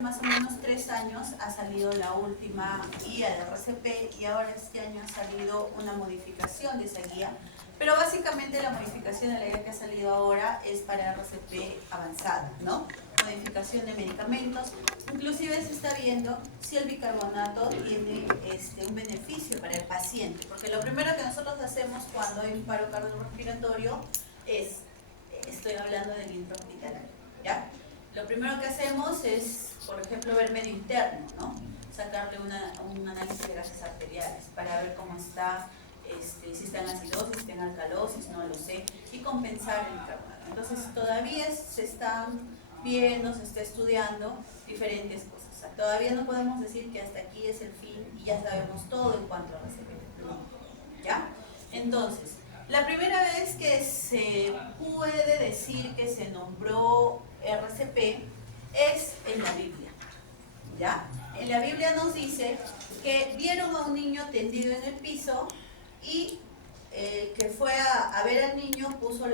Más o menos 3 años ha salido la última guía de RCP y ahora este año ha salido una modificación de esa guía, pero básicamente la modificación de la guía que ha salido ahora es para RCP avanzada, ¿no? Modificación de medicamentos, inclusive se está viendo si el bicarbonato tiene un beneficio para el paciente, porque lo primero que nosotros hacemos cuando hay un paro cardiorrespiratorio es, estoy hablando del intrahospitalario, ¿ya? Lo primero que hacemos es, por ejemplo, ver medio interno, ¿no? Sacarle un análisis de gases arteriales para ver cómo está, si está en acidosis, si está en alcalosis, no lo sé, y compensar el bicarbonato. Entonces todavía se están viendo, se está estudiando diferentes cosas. O sea, todavía no podemos decir que hasta aquí es el fin y ya sabemos todo en cuanto a RCP, ¿no? ¿Ya? Entonces, la primera vez que se puede decir que se nombró RCP es en la Biblia, ¿ya? En la Biblia nos dice que vieron a un niño tendido en el piso y que fue a ver al niño, puso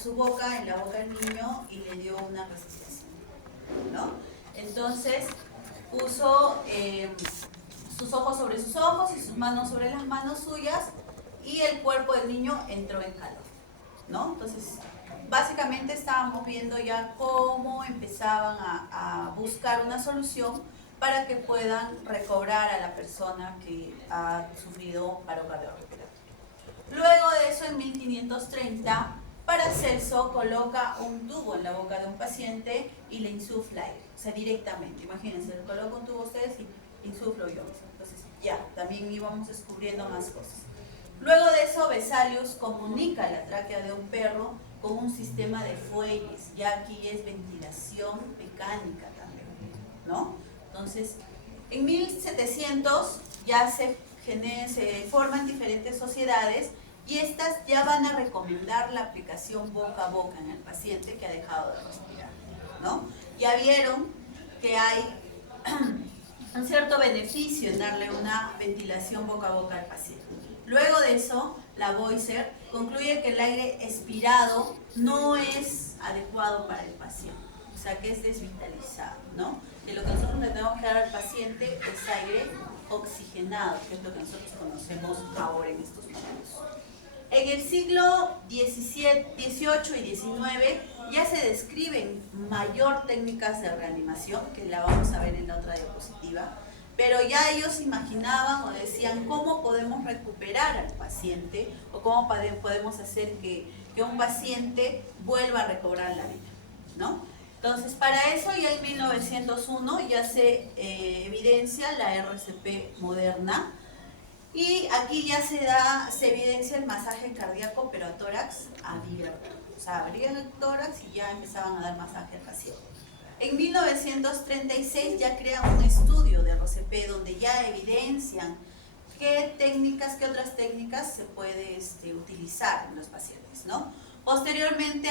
su boca en la boca del niño y le dio una resucitación, ¿no? Entonces puso sus ojos sobre sus ojos y sus manos sobre las manos suyas y el cuerpo del niño entró en calor, ¿no? Entonces, básicamente estábamos viendo ya cómo empezaban a buscar una solución para que puedan recobrar a la persona que ha sufrido paro cardiorrespiratorio. Luego de eso, en 1530, Paracelso coloca un tubo en la boca de un paciente y le insufla aire, o sea, directamente. Imagínense, le coloco un tubo a ustedes y insuflo yo. Entonces, ya, también íbamos descubriendo más cosas. Luego de eso, Vesalius comunica la tráquea de un perro con un sistema de fuelles, ya aquí es ventilación mecánica también, ¿no? Entonces, en 1700 ya se forman diferentes sociedades y estas ya van a recomendar la aplicación boca a boca en el paciente que ha dejado de respirar, ¿no? Ya vieron que hay un cierto beneficio en darle una ventilación boca a boca al paciente. Luego de eso, Lavoisier concluye que el aire expirado no es adecuado para el paciente, o sea que es desvitalizado, ¿no? Que lo que nosotros le tenemos que dar al paciente es aire oxigenado, que es lo que nosotros conocemos ahora en estos momentos. En el siglo XVIII y XIX ya se describen mayor técnicas de reanimación, que la vamos a ver en la otra diapositiva, pero ya ellos imaginaban o decían cómo podemos recuperar al paciente o cómo podemos hacer que un paciente vuelva a recobrar la vida, ¿no? Entonces, para eso ya en 1901 ya se evidencia la RCP moderna y aquí ya se evidencia el masaje cardíaco pero a tórax abierto. O sea, abrían el tórax y ya empezaban a dar masaje al paciente. En 1936 ya crean un estudio de RCP donde ya evidencian qué otras técnicas se puede utilizar en los pacientes, ¿no? Posteriormente,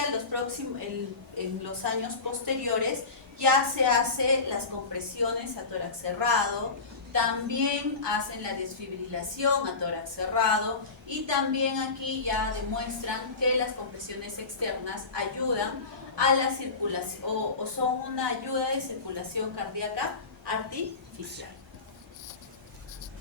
en los años posteriores, ya se hace las compresiones a tórax cerrado, también hacen la desfibrilación a tórax cerrado y también aquí ya demuestran que las compresiones externas ayudan a la circulación o son una ayuda de circulación cardíaca artificial.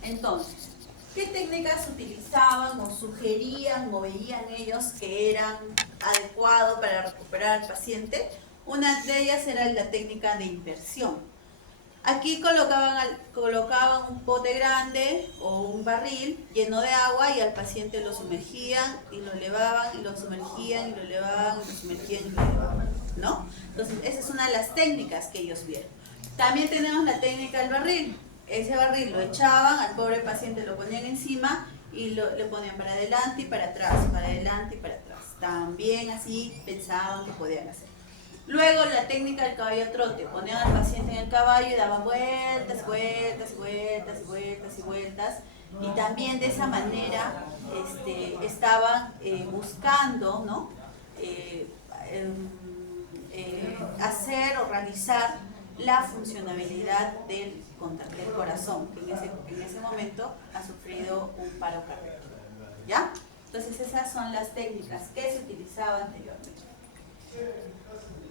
Entonces, ¿qué técnicas utilizaban o sugerían o veían ellos que eran adecuadas para recuperar al paciente? Una de ellas era la técnica de inversión. Aquí colocaban un pote grande o un barril lleno de agua y al paciente lo sumergían y lo elevaban y lo sumergían y lo elevaban y lo sumergían y lo elevaban, ¿no? Entonces, esa es una de las técnicas que ellos vieron. También tenemos la técnica del barril. Ese barril lo echaban, al pobre paciente lo ponían encima y le ponían para adelante y para atrás, para adelante y para atrás. También así pensaban que podían hacer. Luego la técnica del caballo trote, ponían al paciente en el caballo y daban vueltas, vueltas y vueltas y vueltas y vueltas. Y también de esa manera estaban buscando, ¿no? Hacer o realizar la funcionabilidad del corazón, que en ese momento ha sufrido un paro cardíaco, ¿ya? Entonces esas son las técnicas que se utilizaban anteriormente.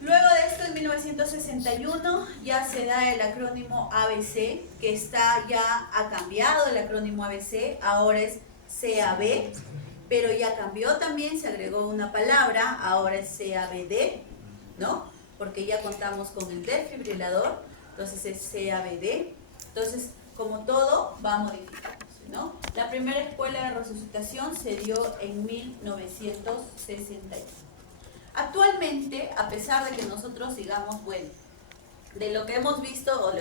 Luego de esto, en 1961, ya se da el acrónimo ABC, que ha cambiado el acrónimo ABC, ahora es CAB, pero ya cambió también, se agregó una palabra, ahora es CABD, ¿no? Porque ya contamos con el desfibrilador, entonces es CABD. Entonces, como todo, va modificándose, ¿no? La primera escuela de resucitación se dio en 1961. Actualmente, a pesar de que nosotros digamos, bueno, de lo que hemos visto o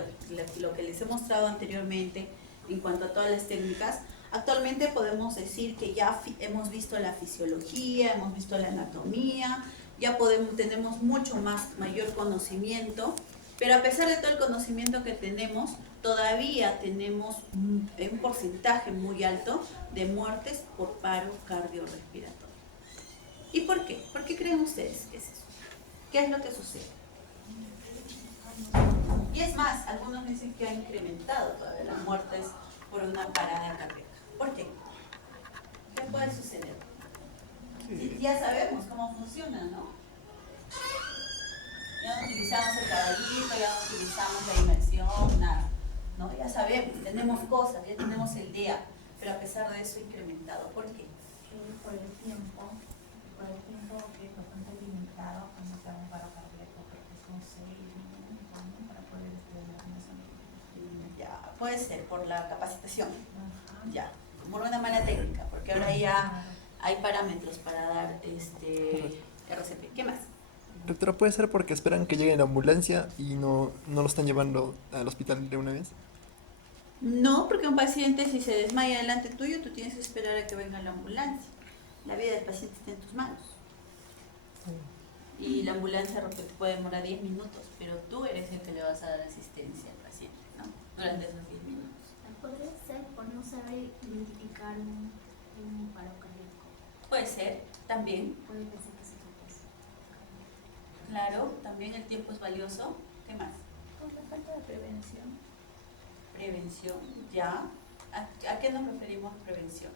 lo que les he mostrado anteriormente en cuanto a todas las técnicas, actualmente podemos decir que ya hemos visto la fisiología, hemos visto la anatomía, ya tenemos mayor conocimiento, pero a pesar de todo el conocimiento que tenemos, todavía tenemos un porcentaje muy alto de muertes por paro cardiorrespiratorio. ¿Y por qué? ¿Por qué creen ustedes que es eso? ¿Qué es lo que sucede? Y es más, algunos dicen que ha incrementado todavía las muertes por una parada cardíaca. ¿Por qué? ¿Qué puede suceder? Sí, ya sabemos cómo funciona, ¿no? Ya no utilizamos el caballito, ya no utilizamos la inmersión, nada. ¿No? Ya sabemos, tenemos cosas, ya tenemos el día, pero a pesar de eso ha incrementado. ¿Por qué? Por el tiempo que es bastante limitado cuando se haga un paro cardíaco, creo que son 6 minutos, ¿no? Para poder estudiar la Ya, puede ser por la capacitación. Ajá. Ya, por una mala técnica, porque ahora ya hay parámetros para dar RCP. ¿Qué más? Doctora, ¿puede ser porque esperan que llegue la ambulancia y no lo están llevando al hospital de una vez? No, porque un paciente si se desmaya delante tuyo, tú tienes que esperar a que venga la ambulancia. La vida del paciente está en tus manos. Y la ambulancia te puede demorar 10 minutos, pero tú eres el que le vas a dar asistencia al paciente, ¿no? Durante esos 10 minutos. ¿Podría ser por no saber identificar un paro cardíaco? Puede ser, también. Puede ser que se tropece. Claro, también el tiempo es valioso. ¿Qué más? Con la falta de prevención. Prevención, ya. ¿A qué nos referimos prevención?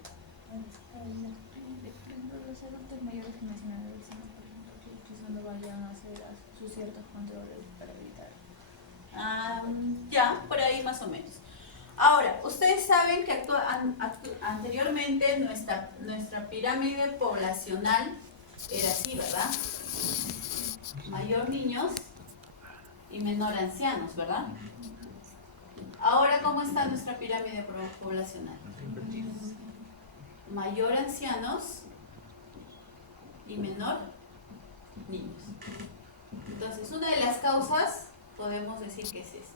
Los adultos mayores que mencionan el examen, por ejemplo, que quizás no vayan a hacer sus ciertos controles para evitar. Ya, por ahí más o menos. Ahora, ustedes saben que anteriormente nuestra pirámide poblacional era así, ¿verdad? Mayor niños y menor ancianos, ¿verdad? Ahora, ¿cómo está nuestra pirámide poblacional? Mayor ancianos y menor niños. Entonces, una de las causas podemos decir que es esta.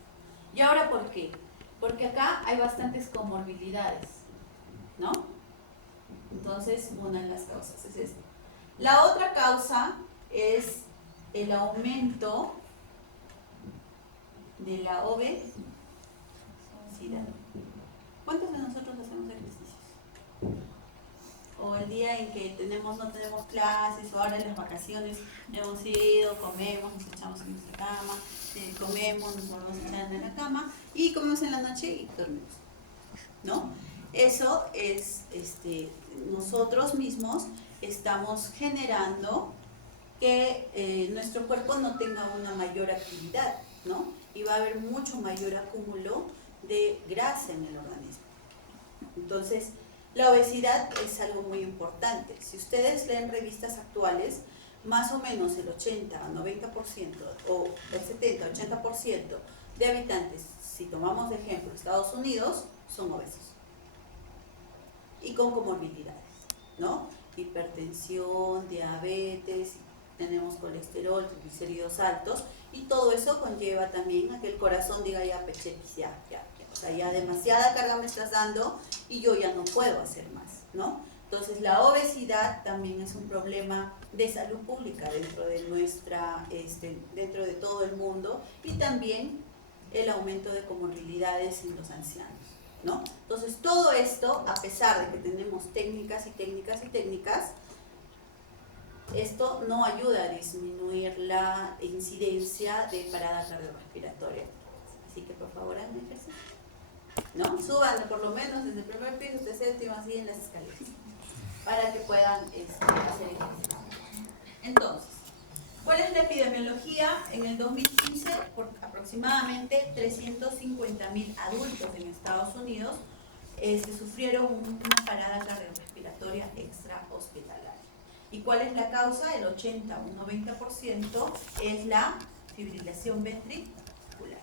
¿Y ahora por qué? Porque acá hay bastantes comorbilidades, ¿no? Entonces, una de las causas es esta. La otra causa es el aumento de la obesidad. ¿Cuántos de nosotros hacemos ejercicios? O el día en que no tenemos clases, o ahora en las vacaciones hemos ido, comemos, nos echamos en nuestra cama, comemos, nos volvemos a echar en la cama y comemos en la noche y dormimos, ¿no? Eso es, nosotros mismos estamos generando que nuestro cuerpo no tenga una mayor actividad, ¿no? Y va a haber mucho mayor acúmulo de grasa en el organismo. Entonces, la obesidad es algo muy importante. Si ustedes leen revistas actuales, más o menos el 80 a 90% o el 70 a 80% de habitantes, si tomamos de ejemplo Estados Unidos, son obesos y con comorbilidades, ¿no? Hipertensión, diabetes, tenemos colesterol, triglicéridos altos, y todo eso conlleva también a que el corazón diga ya pechetis, ya. O sea, ya demasiada carga me estás dando y yo ya no puedo hacer más, ¿no? Entonces la obesidad también es un problema de salud pública dentro de dentro de todo el mundo, y también el aumento de comorbilidades en los ancianos, ¿no? Entonces todo esto, a pesar de que tenemos técnicas, esto no ayuda a disminuir la incidencia de parada cardiorrespiratoria. Así que por favor hagan ejercicio, ¿no? Suban por lo menos desde el primer piso hasta el séptimo, así en las escaleras, para que puedan hacer ejercicio. Entonces, ¿Cuál es la epidemiología? En el 2015, por aproximadamente 350.000 adultos en Estados Unidos sufrieron una parada cardiorrespiratoria extrahospitalaria. ¿Y cuál es la causa? El 80 o un 90% es la fibrilación ventricular.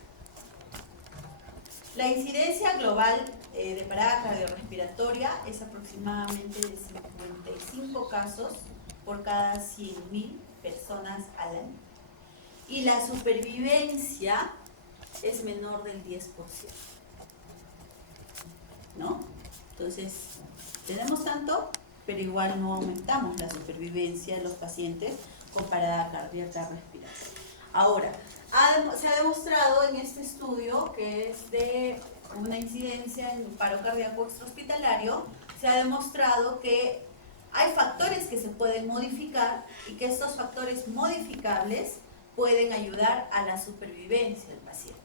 La incidencia global de parada cardiorrespiratoria es aproximadamente de 55 casos por cada 100.000 personas al año. Y la supervivencia es menor del 10%. ¿No? Entonces, tenemos tanto, pero igual no aumentamos la supervivencia de los pacientes con parada cardíaca respiratoria. Ahora, se ha demostrado en este estudio que es de una incidencia en paro cardíaco extrahospitalario, se ha demostrado que hay factores que se pueden modificar y que estos factores modificables pueden ayudar a la supervivencia del paciente.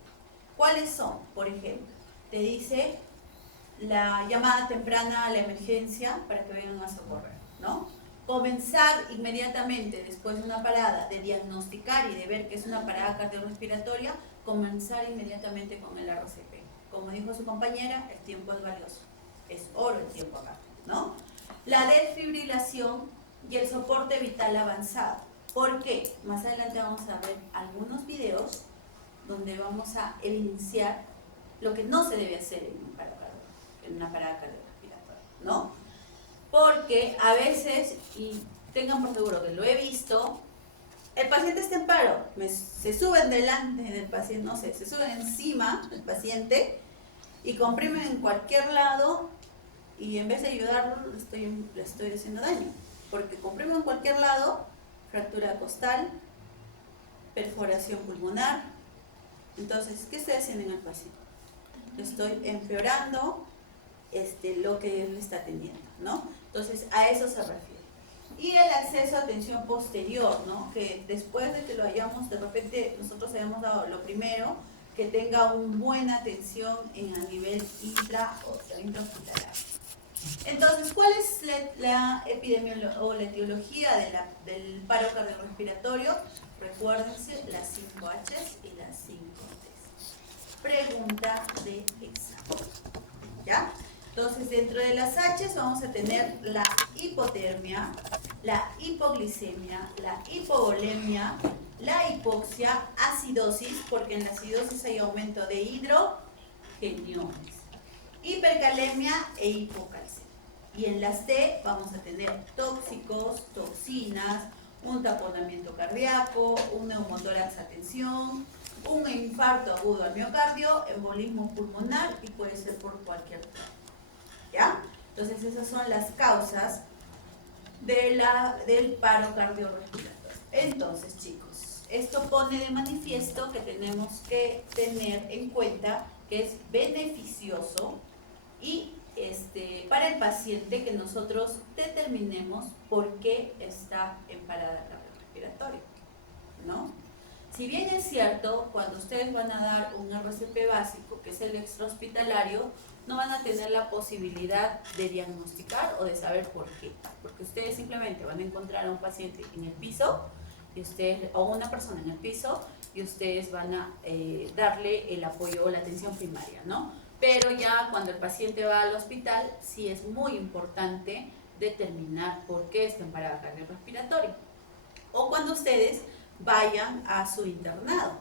¿Cuáles son? Por ejemplo, te dice la llamada temprana a la emergencia para que vengan a socorrer, ¿no? Comenzar inmediatamente después de una parada, de diagnosticar y de ver que es una parada cardiorrespiratoria, comenzar inmediatamente con el RCP. Como dijo su compañera, el tiempo es valioso, es oro el tiempo acá, ¿no? La desfibrilación y el soporte vital avanzado. ¿Por qué? Más adelante vamos a ver algunos videos donde vamos a evidenciar lo que no se debe hacer en una parada cardiorrespiratoria, ¿no? Porque a veces, y tengan por seguro que lo he visto, el paciente está en paro, se suben delante del paciente, no sé, se suben encima del paciente y comprimen en cualquier lado y en vez de ayudarlo le estoy haciendo daño, porque comprimen en cualquier lado, fractura costal, perforación pulmonar. Entonces, ¿qué estoy haciendo en el paciente? Estoy empeorando lo que él está teniendo, ¿no? Entonces, a eso se refiere. Y el acceso a atención posterior, ¿no? Que después de que lo hayamos, de repente, nosotros hayamos dado lo primero, que tenga una buena atención a nivel intrahospitalario. Entonces, ¿cuál es la epidemiología o la etiología del paro cardiorrespiratorio? Recuérdense las 5 H's y las 5 T's. Pregunta de examen. ¿Ya? Entonces, dentro de las H's vamos a tener la hipotermia, la hipoglicemia, la hipovolemia, la hipoxia, acidosis, porque en la acidosis hay aumento de hidrogeniones, hipercalemia e hipocalcemia. Y en las T vamos a tener tóxicos, toxinas, un taponamiento cardíaco, un neumotórax a tensión, un infarto agudo al miocardio, embolismo pulmonar y puede ser por cualquier causa. ¿Ya? Entonces esas son las causas del paro cardiorrespiratorio. Entonces, chicos, esto pone de manifiesto que tenemos que tener en cuenta que es beneficioso y para el paciente que nosotros determinemos por qué está en parada cardiorrespiratoria, ¿no? Si bien es cierto, cuando ustedes van a dar un RCP básico, que es el extrahospitalario, no van a tener la posibilidad de diagnosticar o de saber por qué, porque ustedes simplemente van a encontrar a un paciente en el piso o una persona en el piso y ustedes van a darle el apoyo o la atención primaria, ¿no? Pero ya cuando el paciente va al hospital, sí es muy importante determinar por qué está en parada cardiorrespiratoria. O cuando ustedes vayan a su internado,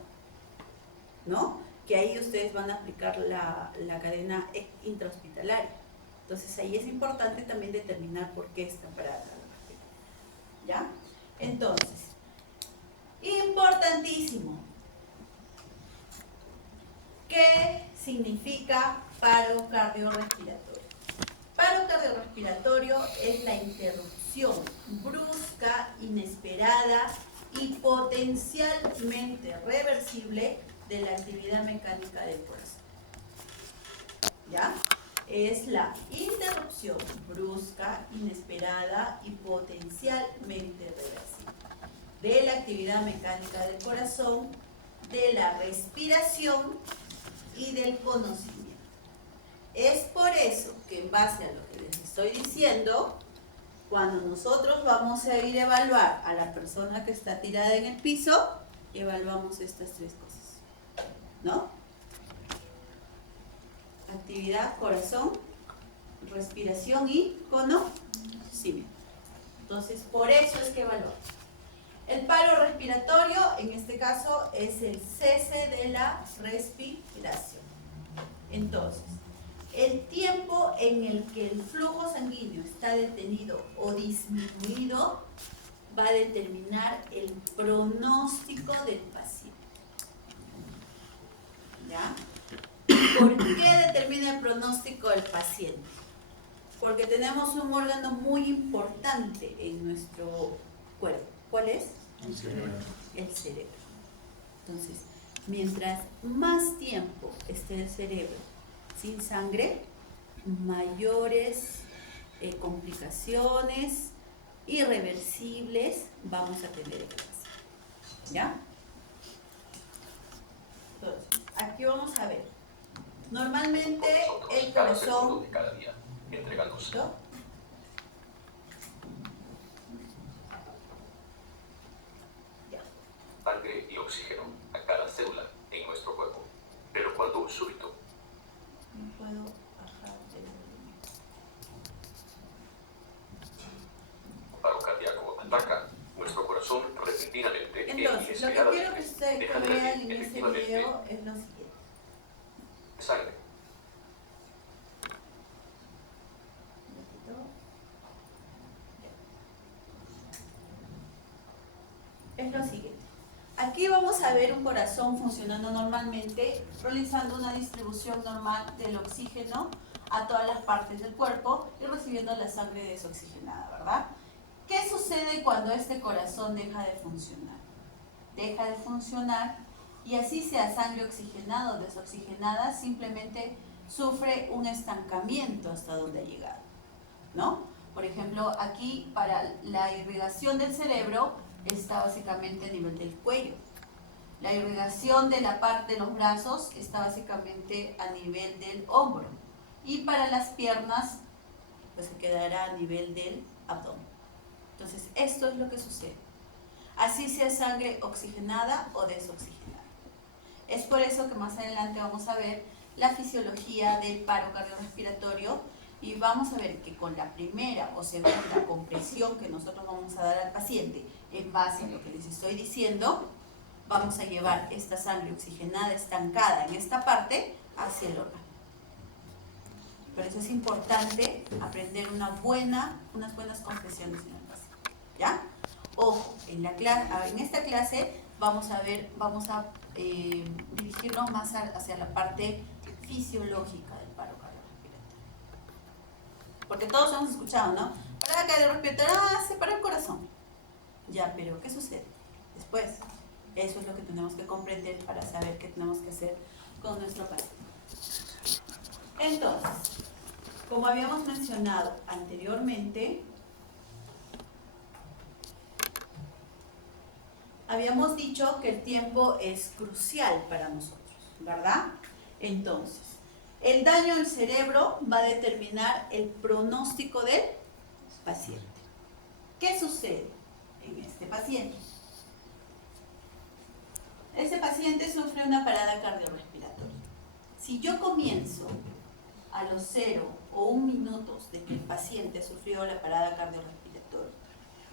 ¿no? Que ahí ustedes van a aplicar la cadena intrahospitalaria. Entonces ahí es importante también determinar por qué está en parada cardiorrespiratoria. ¿Ya? Entonces, importantísimo. ¿Qué significa paro cardiorrespiratorio? Paro cardiorrespiratorio es la interrupción brusca, inesperada y potencialmente reversible de la actividad mecánica del corazón. ¿Ya? Es la interrupción brusca, inesperada y potencialmente reversible de la actividad mecánica del corazón, de la respiración y del conocimiento. Es por eso que en base a lo que les estoy diciendo, Cuando nosotros vamos a ir a evaluar a la persona que está tirada en el piso, evaluamos estas tres cosas, ¿no? Actividad, corazón, respiración y conocimiento. Entonces, por eso es que evaluamos. El paro respiratorio, en este caso, es el cese de la respiración. Entonces, el tiempo en el que el flujo sanguíneo está detenido o disminuido va a determinar el pronóstico del paciente. ¿Ya? ¿Por qué determina el pronóstico del paciente? Porque tenemos un órgano muy importante en nuestro cuerpo. ¿Cuál es? El cerebro. Entonces, mientras más tiempo esté el cerebro sin sangre, mayores complicaciones irreversibles vamos a tener en el paciente. ¿Ya? Entonces, aquí vamos a ver. Normalmente el corazón... cada día, entregándonos ¿no? Ya. sangre y oxígeno a cada célula en nuestro cuerpo. Pero cuando un súbito No puedo bajar el volumen. paro cardíaco ataca nuestro corazón repentinamente e Entonces, lo que quiero que ustedes deja de vean latir en este efectivamente video es lo siguiente. sangre. Es lo siguiente. Aquí vamos a ver un corazón funcionando normalmente, realizando una distribución normal del oxígeno a todas las partes del cuerpo y recibiendo la sangre desoxigenada, ¿verdad? ¿Qué sucede cuando este corazón deja de funcionar? Deja de funcionar y así sea sangre oxigenada o desoxigenada, simplemente sufre un estancamiento hasta donde ha llegado, ¿no? Por ejemplo, aquí para la irrigación del cerebro está básicamente a nivel del cuello. La irrigación de la parte de los brazos está básicamente a nivel del hombro. Y para las piernas, pues se quedará a nivel del abdomen. Entonces, esto es lo que sucede. Así sea sangre oxigenada o desoxigenada. Es por eso que más adelante vamos a ver la fisiología del paro cardiorrespiratorio y vamos a ver que con la primera o segunda compresión que nosotros vamos a dar al paciente en base a lo que les estoy diciendo, vamos a llevar esta sangre oxigenada estancada en esta parte hacia el órgano. Por eso es importante aprender unas buenas compresiones en el paciente. ¿Ya? Ojo, en esta clase vamos a dirigirnos más hacia la parte fisiológica del paro cardiorrespiratorio. Porque todos hemos escuchado, ¿no? Paro cardiorrespiratorio, se para el corazón. Ya, pero ¿qué sucede después? Eso es lo que tenemos que comprender para saber qué tenemos que hacer con nuestro paciente. Entonces, como habíamos mencionado anteriormente, habíamos dicho que el tiempo es crucial para nosotros, ¿verdad? Entonces, el daño al cerebro va a determinar el pronóstico del paciente. ¿Qué sucede en este paciente? Este paciente sufre una parada cardiorrespiratoria. Si yo comienzo a los 0 o 1 minutos de que el paciente sufrió la parada cardiorrespiratoria,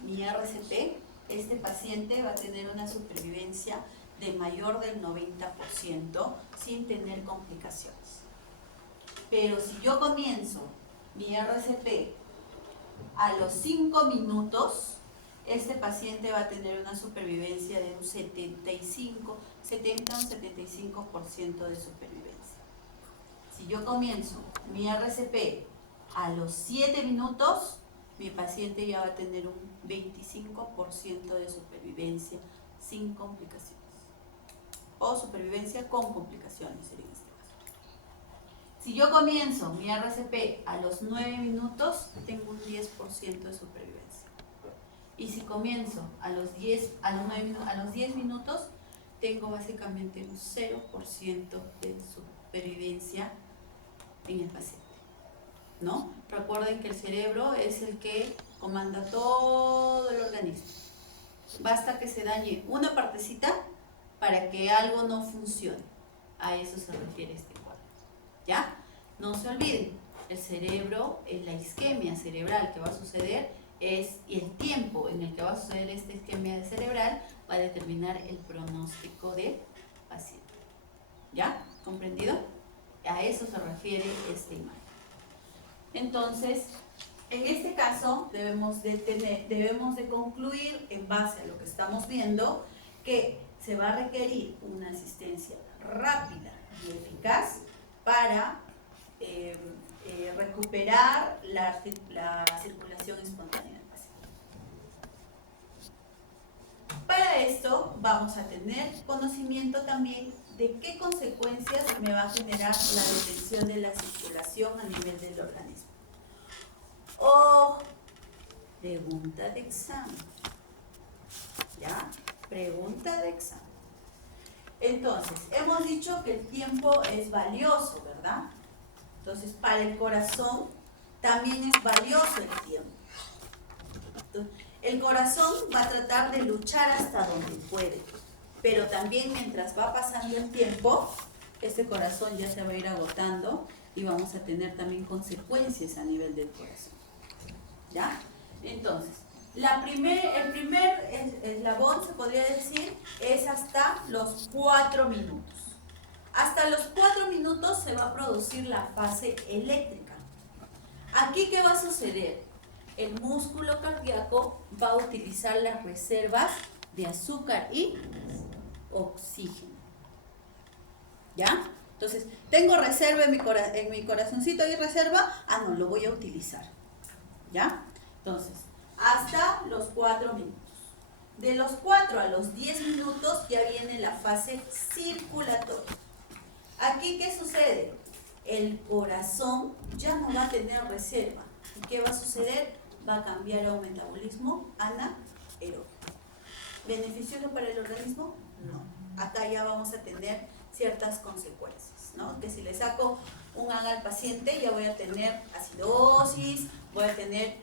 mi RCP, este paciente va a tener una supervivencia de mayor del 90% sin tener complicaciones. Pero si yo comienzo mi RCP a los 5 minutos, este paciente va a tener una supervivencia de un 70 a un 75% de supervivencia. Si yo comienzo mi RCP a los 7 minutos, mi paciente ya va a tener un 25% de supervivencia sin complicaciones. O supervivencia con complicaciones en este caso. Si yo comienzo mi RCP a los 9 minutos, tengo un 10% de supervivencia. Y si comienzo a los 10 minutos, tengo básicamente un 0% de supervivencia en el paciente. ¿no? Recuerden que el cerebro es el que comanda todo el organismo. Basta que se dañe una partecita para que algo no funcione. A eso se refiere este cuadro. ¿Ya? No se olviden, el cerebro, la isquemia cerebral que va a suceder y el tiempo en el que va a suceder esta isquemia cerebral va a determinar el pronóstico del paciente. ¿Ya? ¿Comprendido? A eso se refiere esta imagen. Entonces, en este caso debemos de concluir en base a lo que estamos viendo que se va a requerir una asistencia rápida y eficaz para recuperar la circulación espontánea del paciente. Para esto vamos a tener conocimiento también de qué consecuencias me va a generar la detención de la circulación a nivel del organismo. Pregunta de examen. ¿Ya? Pregunta de examen. Entonces, hemos dicho que el tiempo es valioso, ¿verdad? Entonces, para el corazón también es valioso el tiempo. Entonces, el corazón va a tratar de luchar hasta donde puede, pero también mientras va pasando el tiempo, este corazón ya se va a ir agotando y vamos a tener también consecuencias a nivel del corazón. ¿Ya? Entonces, el primer eslabón, se podría decir, es hasta los 4 minutos. Hasta los 4 minutos se va a producir la fase eléctrica. Aquí, ¿qué va a suceder? El músculo cardíaco va a utilizar las reservas de azúcar y oxígeno. ¿Ya? Entonces, ¿tengo reserva en mi corazoncito? ¿Hay reserva? Ah, no, lo voy a utilizar. ¿Ya? Entonces, hasta los 4 minutos. De los 4 a los 10 minutos ya viene la fase circulatoria. Aquí, ¿qué sucede? El corazón ya no va a tener reserva. ¿Y qué va a suceder? Va a cambiar a un metabolismo anaeróbico. ¿Beneficioso para el organismo? No. Acá ya vamos a tener ciertas consecuencias, ¿no? Que si le saco un AGA al paciente, ya voy a tener acidosis, voy a tener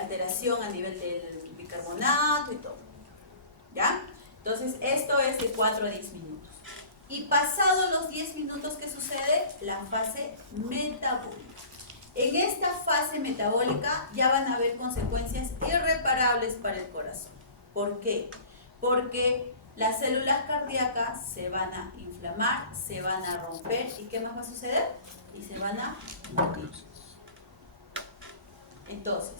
alteración a nivel del bicarbonato y todo. ¿Ya? Entonces, esto es de 4 a 10 minutos. Y pasados los 10 minutos, ¿qué sucede? La fase metabólica. En esta fase metabólica ya van a haber consecuencias irreparables para el corazón. ¿Por qué? Porque las células cardíacas se van a inflamar, se van a romper. ¿Y qué más va a suceder? Y se van a morir. Entonces,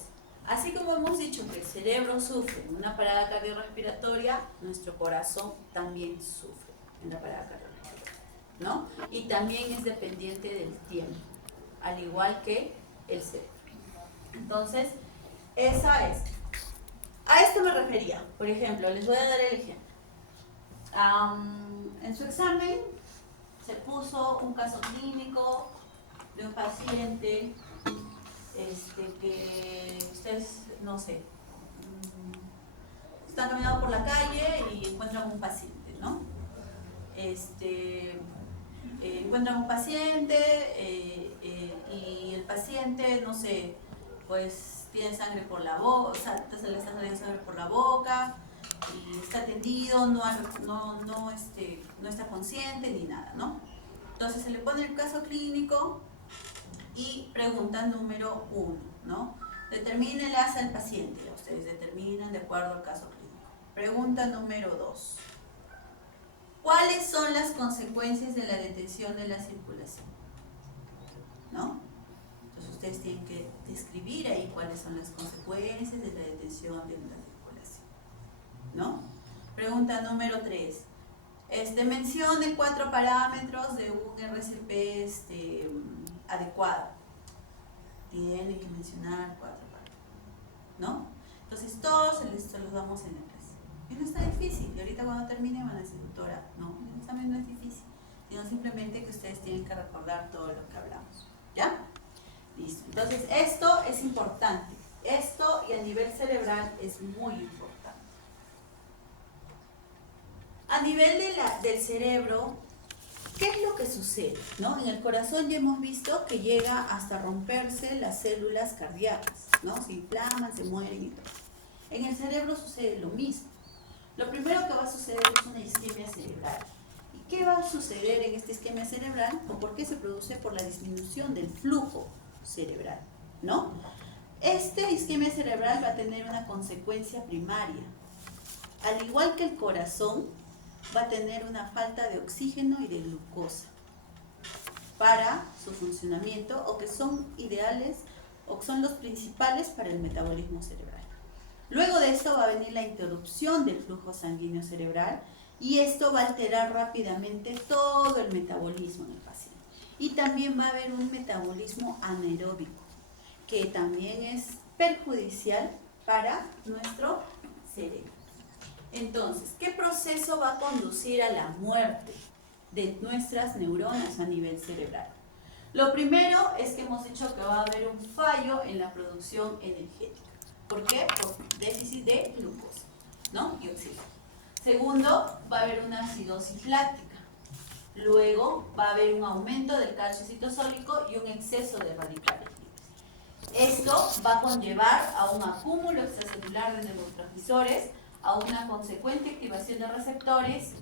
así como hemos dicho que el cerebro sufre en una parada cardiorrespiratoria, nuestro corazón también sufre en la parada cardiorrespiratoria, ¿no? Y también es dependiente del tiempo, al igual que el cerebro. Entonces, esa es. A esto me refería. Por ejemplo, les voy a dar el ejemplo. En su examen se puso un caso clínico de un paciente que ustedes, no sé, están caminando por la calle y encuentran un paciente, ¿no? Encuentran un paciente y el paciente, no sé, pues tiene sangre por la boca, o sea, le está saliendo sangre por la boca y está tendido, no está consciente ni nada, ¿no? Entonces se le pone el caso clínico y pregunta número 1, ¿no? Determine el asa del paciente. Ustedes determinan de acuerdo al caso clínico. Pregunta número 2. ¿Cuáles son las consecuencias de la detención de la circulación? ¿No? Entonces ustedes tienen que describir ahí cuáles son las consecuencias de la detención de la circulación, ¿no? Pregunta número 3. Mencione 4 parámetros de un RCP adecuado. Tienen que mencionar 4 parámetros, ¿no? Entonces todos se los damos en el clase. Y no está difícil. Y ahorita cuando termine van a decir, doctora, no, el examen no es difícil, sino simplemente que ustedes tienen que recordar todo lo que hablamos. ¿Ya? Listo. Entonces esto es importante. Esto y a nivel cerebral es muy importante. A nivel del cerebro, ¿qué es lo que sucede? ¿No? En el corazón ya hemos visto que llega hasta romperse las células cardíacas, ¿no? Se inflaman, se mueren y todo. En el cerebro sucede lo mismo. Lo primero que va a suceder es una isquemia cerebral. ¿Y qué va a suceder en esta isquemia cerebral? ¿O por qué se produce? Por la disminución del flujo cerebral, ¿no? Esta isquemia cerebral va a tener una consecuencia primaria. Al igual que el corazón, va a tener una falta de oxígeno y de glucosa para su funcionamiento, o que son ideales o que son los principales para el metabolismo cerebral. Luego de esto va a venir la interrupción del flujo sanguíneo cerebral, y esto va a alterar rápidamente todo el metabolismo en el paciente. Y también va a haber un metabolismo anaeróbico, que también es perjudicial para nuestro cerebro. Entonces, ¿qué proceso va a conducir a la muerte de nuestras neuronas a nivel cerebral? Lo primero es que hemos dicho que va a haber un fallo en la producción energética. ¿Por qué? Por déficit de glucosa, ¿no? Y oxígeno. Segundo, va a haber una acidosis láctica. Luego va a haber un aumento del calcio citosólico y un exceso de radicales libres. Esto va a conllevar a un acúmulo extracelular de neurotransmisores, a una consecuente activación de receptores,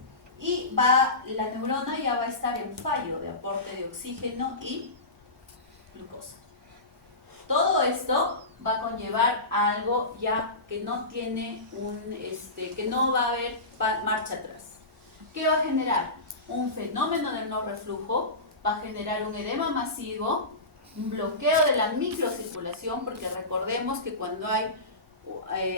y la neurona ya va a estar en fallo de aporte de oxígeno y glucosa. Todo esto va a conllevar a algo ya que no tiene que no va a haber marcha atrás. ¿Qué va a generar? Un fenómeno del no reflujo, va a generar un edema masivo, un bloqueo de la microcirculación, porque recordemos que cuando hay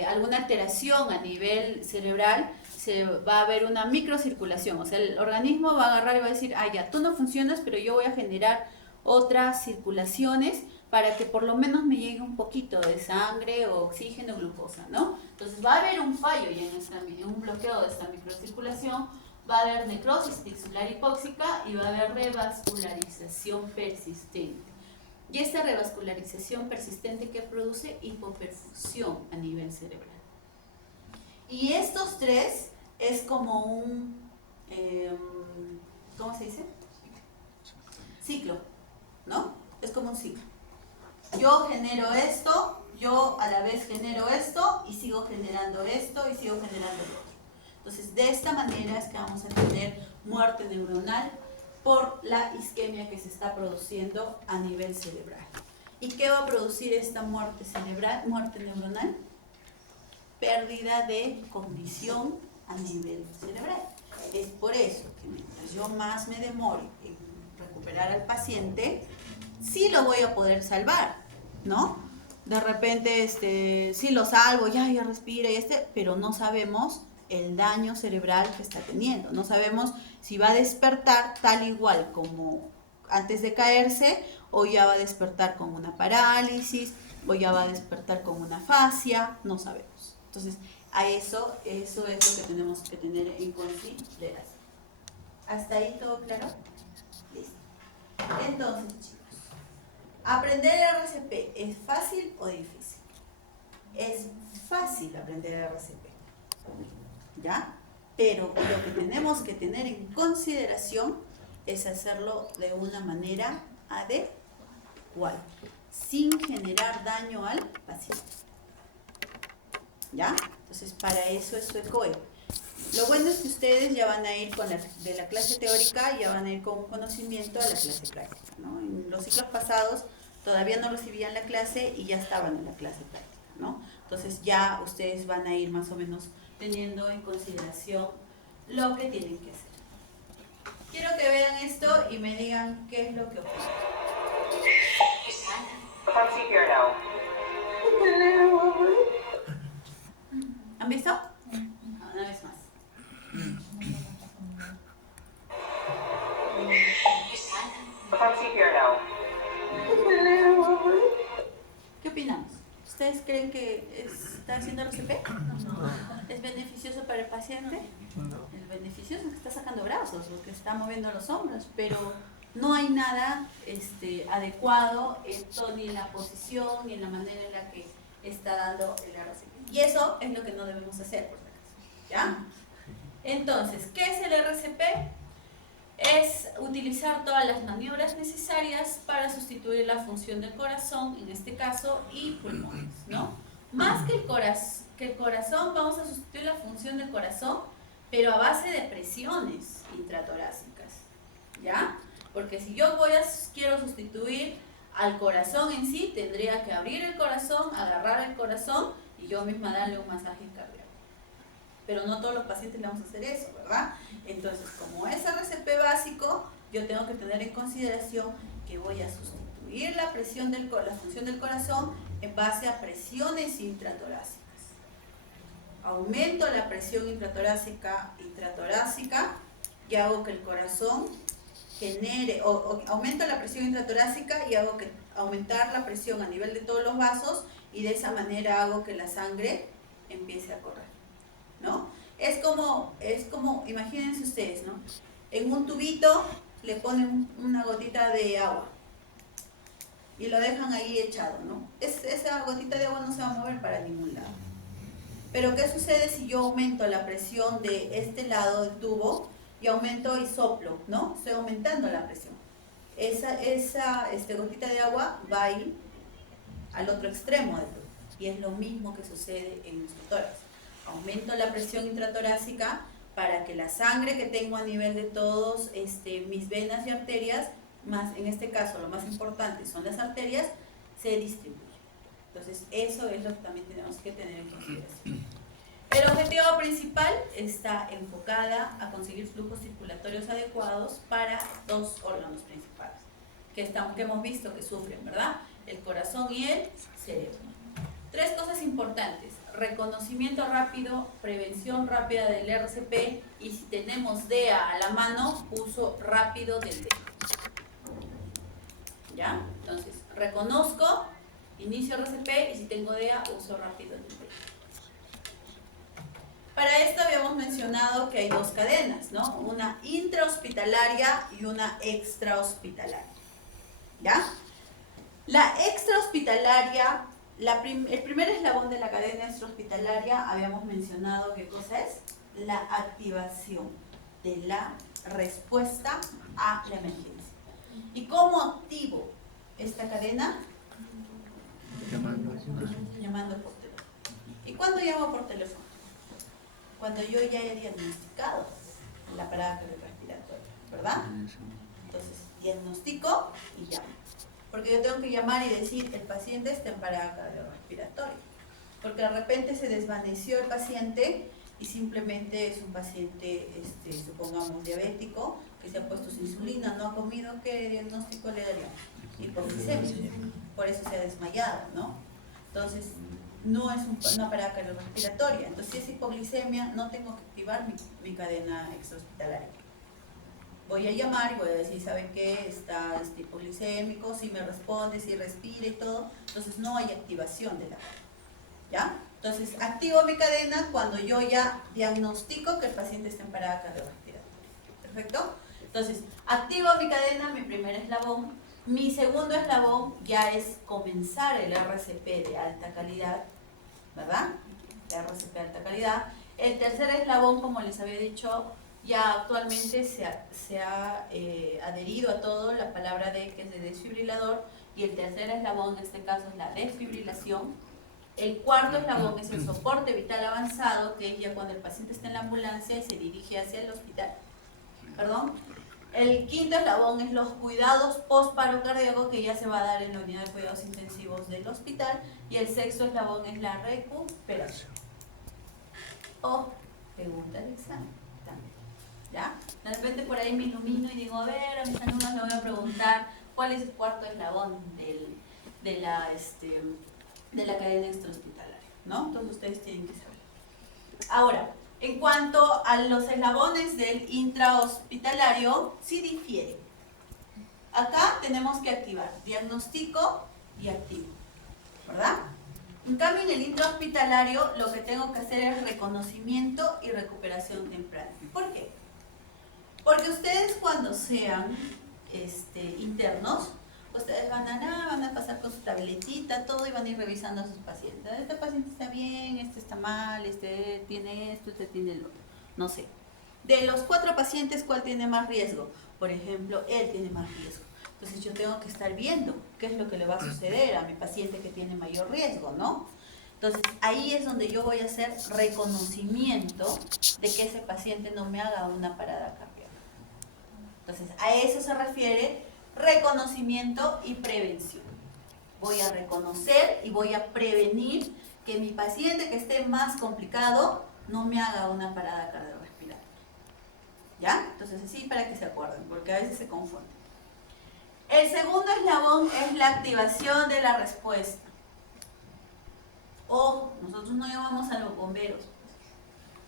alguna alteración a nivel cerebral, se va a haber una microcirculación, o sea, el organismo va a agarrar y va a decir, ya, tú no funcionas, pero yo voy a generar otras circulaciones para que por lo menos me llegue un poquito de sangre o oxígeno o glucosa, ¿no? Entonces va a haber un fallo ya en un bloqueo de esta microcirculación, va a haber necrosis tisular hipóxica y va a haber revascularización persistente. Y esta revascularización persistente que produce hipoperfusión a nivel cerebral. Y estos tres es como un, ¿cómo se dice? Ciclo, ¿no? Es como un ciclo. Yo genero esto, yo a la vez genero esto y sigo generando esto y sigo generando lo otro. Entonces, de esta manera es que vamos a tener muerte neuronal por la isquemia que se está produciendo a nivel cerebral. ¿Y qué va a producir esta muerte cerebral, muerte neuronal? Pérdida de cognición a nivel cerebral. Es por eso que mientras yo más me demore en recuperar al paciente, sí lo voy a poder salvar, ¿no? De repente, sí lo salvo, ya respira, pero no sabemos el daño cerebral que está teniendo. No sabemos si va a despertar tal igual como antes de caerse, o ya va a despertar con una parálisis, o ya va a despertar con una afasia, no sabemos. Entonces, eso es lo que tenemos que tener en consideración. ¿Hasta ahí todo claro? Listo. Entonces, chicos, ¿aprender RCP es fácil o difícil? Es fácil aprender RCP, ¿ya? Pero lo que tenemos que tener en consideración es hacerlo de una manera adecuada, sin generar daño al paciente, ¿ya? Entonces, para eso es su ECOE. Lo bueno es que ustedes ya van a ir de la clase teórica, ya van a ir con un conocimiento a la clase práctica, ¿no? En los ciclos pasados todavía no recibían la clase y ya estaban en la clase práctica, ¿no? Entonces ya ustedes van a ir más o menos teniendo en consideración lo que tienen que hacer. Quiero que vean esto y me digan qué es lo que opinan. ¿Han visto? Una vez más. ¿Qué opinamos? ¿Ustedes creen que está haciendo RCP? ¿Es beneficioso para el paciente? No. Es beneficioso, que está sacando brazos o que está moviendo los hombros, pero no hay nada adecuado ni en la posición ni en la manera en la que está dando el RCP. Y eso es lo que no debemos hacer, por si acaso, ¿ya? Entonces, ¿qué es el RCP? es utilizar todas las maniobras necesarias para sustituir la función del corazón, en este caso, y pulmones, ¿no? Más que el corazón, vamos a sustituir la función del corazón, pero a base de presiones intratorácicas, ¿ya? Porque si yo quiero sustituir al corazón en sí, tendría que abrir el corazón, agarrar el corazón y yo misma darle un masaje cardíaco. Pero no todos los pacientes le vamos a hacer eso, ¿verdad? Entonces, como es RCP básico, yo tengo que tener en consideración que voy a sustituir la función del corazón en base a presiones intratorácicas. Aumento la presión intratorácica y hago que el corazón genere, o aumento la presión intratorácica y hago que aumentar la presión a nivel de todos los vasos y de esa manera hago que la sangre empiece a correr, ¿no? Es como, imagínense ustedes, ¿no? En un tubito le ponen una gotita de agua y lo dejan ahí echado, ¿no? Esa gotita de agua no se va a mover para ningún lado. Pero ¿qué sucede si yo aumento la presión de este lado del tubo y aumento y soplo, ¿no? Estoy aumentando la presión. Esa gotita de agua va a ir al otro extremo del tubo. Y es lo mismo que sucede en nuestro tórax. Aumento la presión intratorácica para que la sangre que tengo a nivel de todos mis venas y arterias, más en este caso lo más importante son las arterias, se distribuyan. Entonces eso es lo que también tenemos que tener en consideración. El objetivo principal está enfocada a conseguir flujos circulatorios adecuados para dos órganos principales que hemos visto que sufren, ¿verdad? El corazón y el cerebro. Tres cosas importantes: reconocimiento rápido, prevención rápida del RCP y si tenemos DEA a la mano, uso rápido del DEA. ¿Ya? Entonces, reconozco, inicio RCP y si tengo DEA, uso rápido del DEA. Para esto habíamos mencionado que hay dos cadenas, ¿no? Una intrahospitalaria y una extrahospitalaria. ¿Ya? La extrahospitalaria, el primer eslabón de la cadena extrahospitalaria, habíamos mencionado qué cosa es: la activación de la respuesta a la emergencia. ¿Y cómo activo esta cadena? Llamando por teléfono. ¿Y cuándo llamo por teléfono? Cuando yo ya he diagnosticado la parada cardiorrespiratoria, ¿verdad? Entonces, diagnostico y llamo. Porque yo tengo que llamar y decir, el paciente está en parada cardiorrespiratoria. Porque de repente se desvaneció el paciente y simplemente es un paciente, supongamos, diabético, que se ha puesto su insulina, no ha comido, ¿qué diagnóstico le daríamos? Hipoglicemia. Por eso se ha desmayado, ¿no? Entonces, no es una parada cardiorrespiratoria. Entonces, si es hipoglicemia, no tengo que activar mi cadena extrahospitalaria. Voy a llamar y voy a decir, ¿saben qué? Está hipoglicémico, si me responde, si respira y todo. Entonces, no hay activación de la cadena. ¿Ya? Entonces, activo mi cadena cuando yo ya diagnostico que el paciente está en parada cardiorrespiratoria. ¿Perfecto? Entonces, activo mi cadena, mi primer eslabón. Mi segundo eslabón ya es comenzar el RCP de alta calidad, ¿verdad? El RCP de alta calidad. El tercer eslabón, como les había dicho, ya actualmente se ha adherido a todo la palabra D, que es de desfibrilador, y el tercer eslabón en este caso es la desfibrilación. El cuarto eslabón es el soporte vital avanzado, que es ya cuando el paciente está en la ambulancia y se dirige hacia el hospital. ¿Perdón? El quinto eslabón es los cuidados post-paro cardíaco, que ya se va a dar en la unidad de cuidados intensivos del hospital. Y el sexto eslabón es la recuperación. O pregunta del examen también. ¿Ya? De repente por ahí me ilumino y digo, a ver, a mis alumnos les voy a preguntar cuál es el cuarto eslabón de la cadena extrahospitalaria, ¿no? Entonces ustedes tienen que saber. Ahora, en cuanto a los eslabones del intrahospitalario, sí difieren. Acá tenemos que activar diagnóstico y activo, ¿verdad? En cambio, en el intrahospitalario lo que tengo que hacer es reconocimiento y recuperación temprana. ¿Por qué? Porque ustedes cuando sean internos, ustedes van a pasar con su tabletita, todo, y van a ir revisando a sus pacientes. Este paciente está bien, este está mal, este tiene esto, este tiene lo otro. No sé. De los 4 pacientes, ¿cuál tiene más riesgo? Por ejemplo, él tiene más riesgo. Entonces yo tengo que estar viendo qué es lo que le va a suceder a mi paciente que tiene mayor riesgo, ¿no? Entonces ahí es donde yo voy a hacer reconocimiento de que ese paciente no me haga una parada cardíaca. Entonces a eso se refiere reconocimiento y prevención. Voy a reconocer y voy a prevenir que mi paciente que esté más complicado no me haga una parada cardiorrespiratoria. ¿Ya? Entonces así para que se acuerden, porque a veces se confunden. El segundo eslabón es la activación de la respuesta. Ojo, nosotros no llamamos a los bomberos.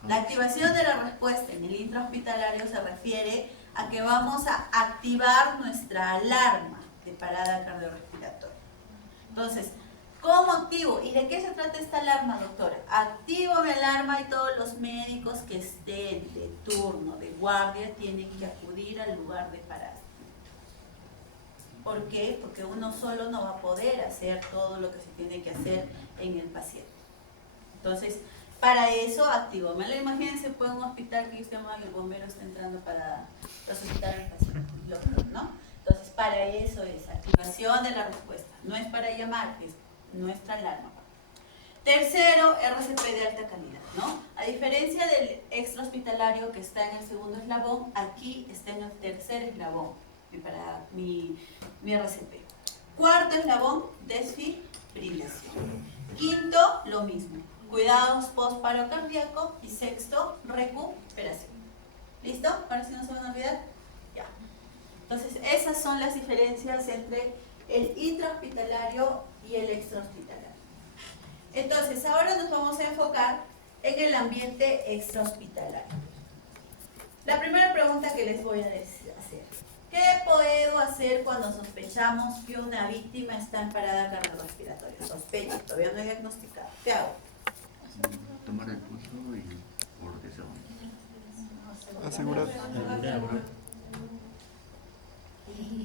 La activación de la respuesta en el intrahospitalario se refiere a que vamos a activar nuestra alarma de parada cardiorrespiratoria. Entonces, ¿cómo activo? ¿Y de qué se trata esta alarma, doctora? Activo mi alarma y todos los médicos que estén de turno, de guardia, tienen que acudir al lugar de parada. ¿Por qué? Porque uno solo no va a poder hacer todo lo que se tiene que hacer en el paciente. Entonces, para eso activo. Imagínense, pues un hospital que usted llama y el bombero está entrando para resucitar al paciente, ¿no? Entonces, para eso es activación de la respuesta. No es para llamar, es nuestra alarma. Tercero, RCP de alta calidad, ¿no? A diferencia del extrahospitalario que está en el segundo eslabón, aquí está en el tercer eslabón para mi RCP. Cuarto eslabón, desfibrilación. Quinto, lo mismo, cuidados post-paro cardíaco. Y sexto, recuperación. ¿Listo? Ahora sí no se van a olvidar. Ya. Entonces, esas son las diferencias entre el intrahospitalario y el extrahospitalario. Entonces, ahora nos vamos a enfocar en el ambiente extrahospitalario. La primera pregunta que les voy a hacer: ¿qué puedo hacer cuando sospechamos que una víctima está en parada cardiorrespiratoria? Sospecho, todavía no he diagnosticado. ¿Qué hago? Tomar el pulso y por lo que sea. Asegurar.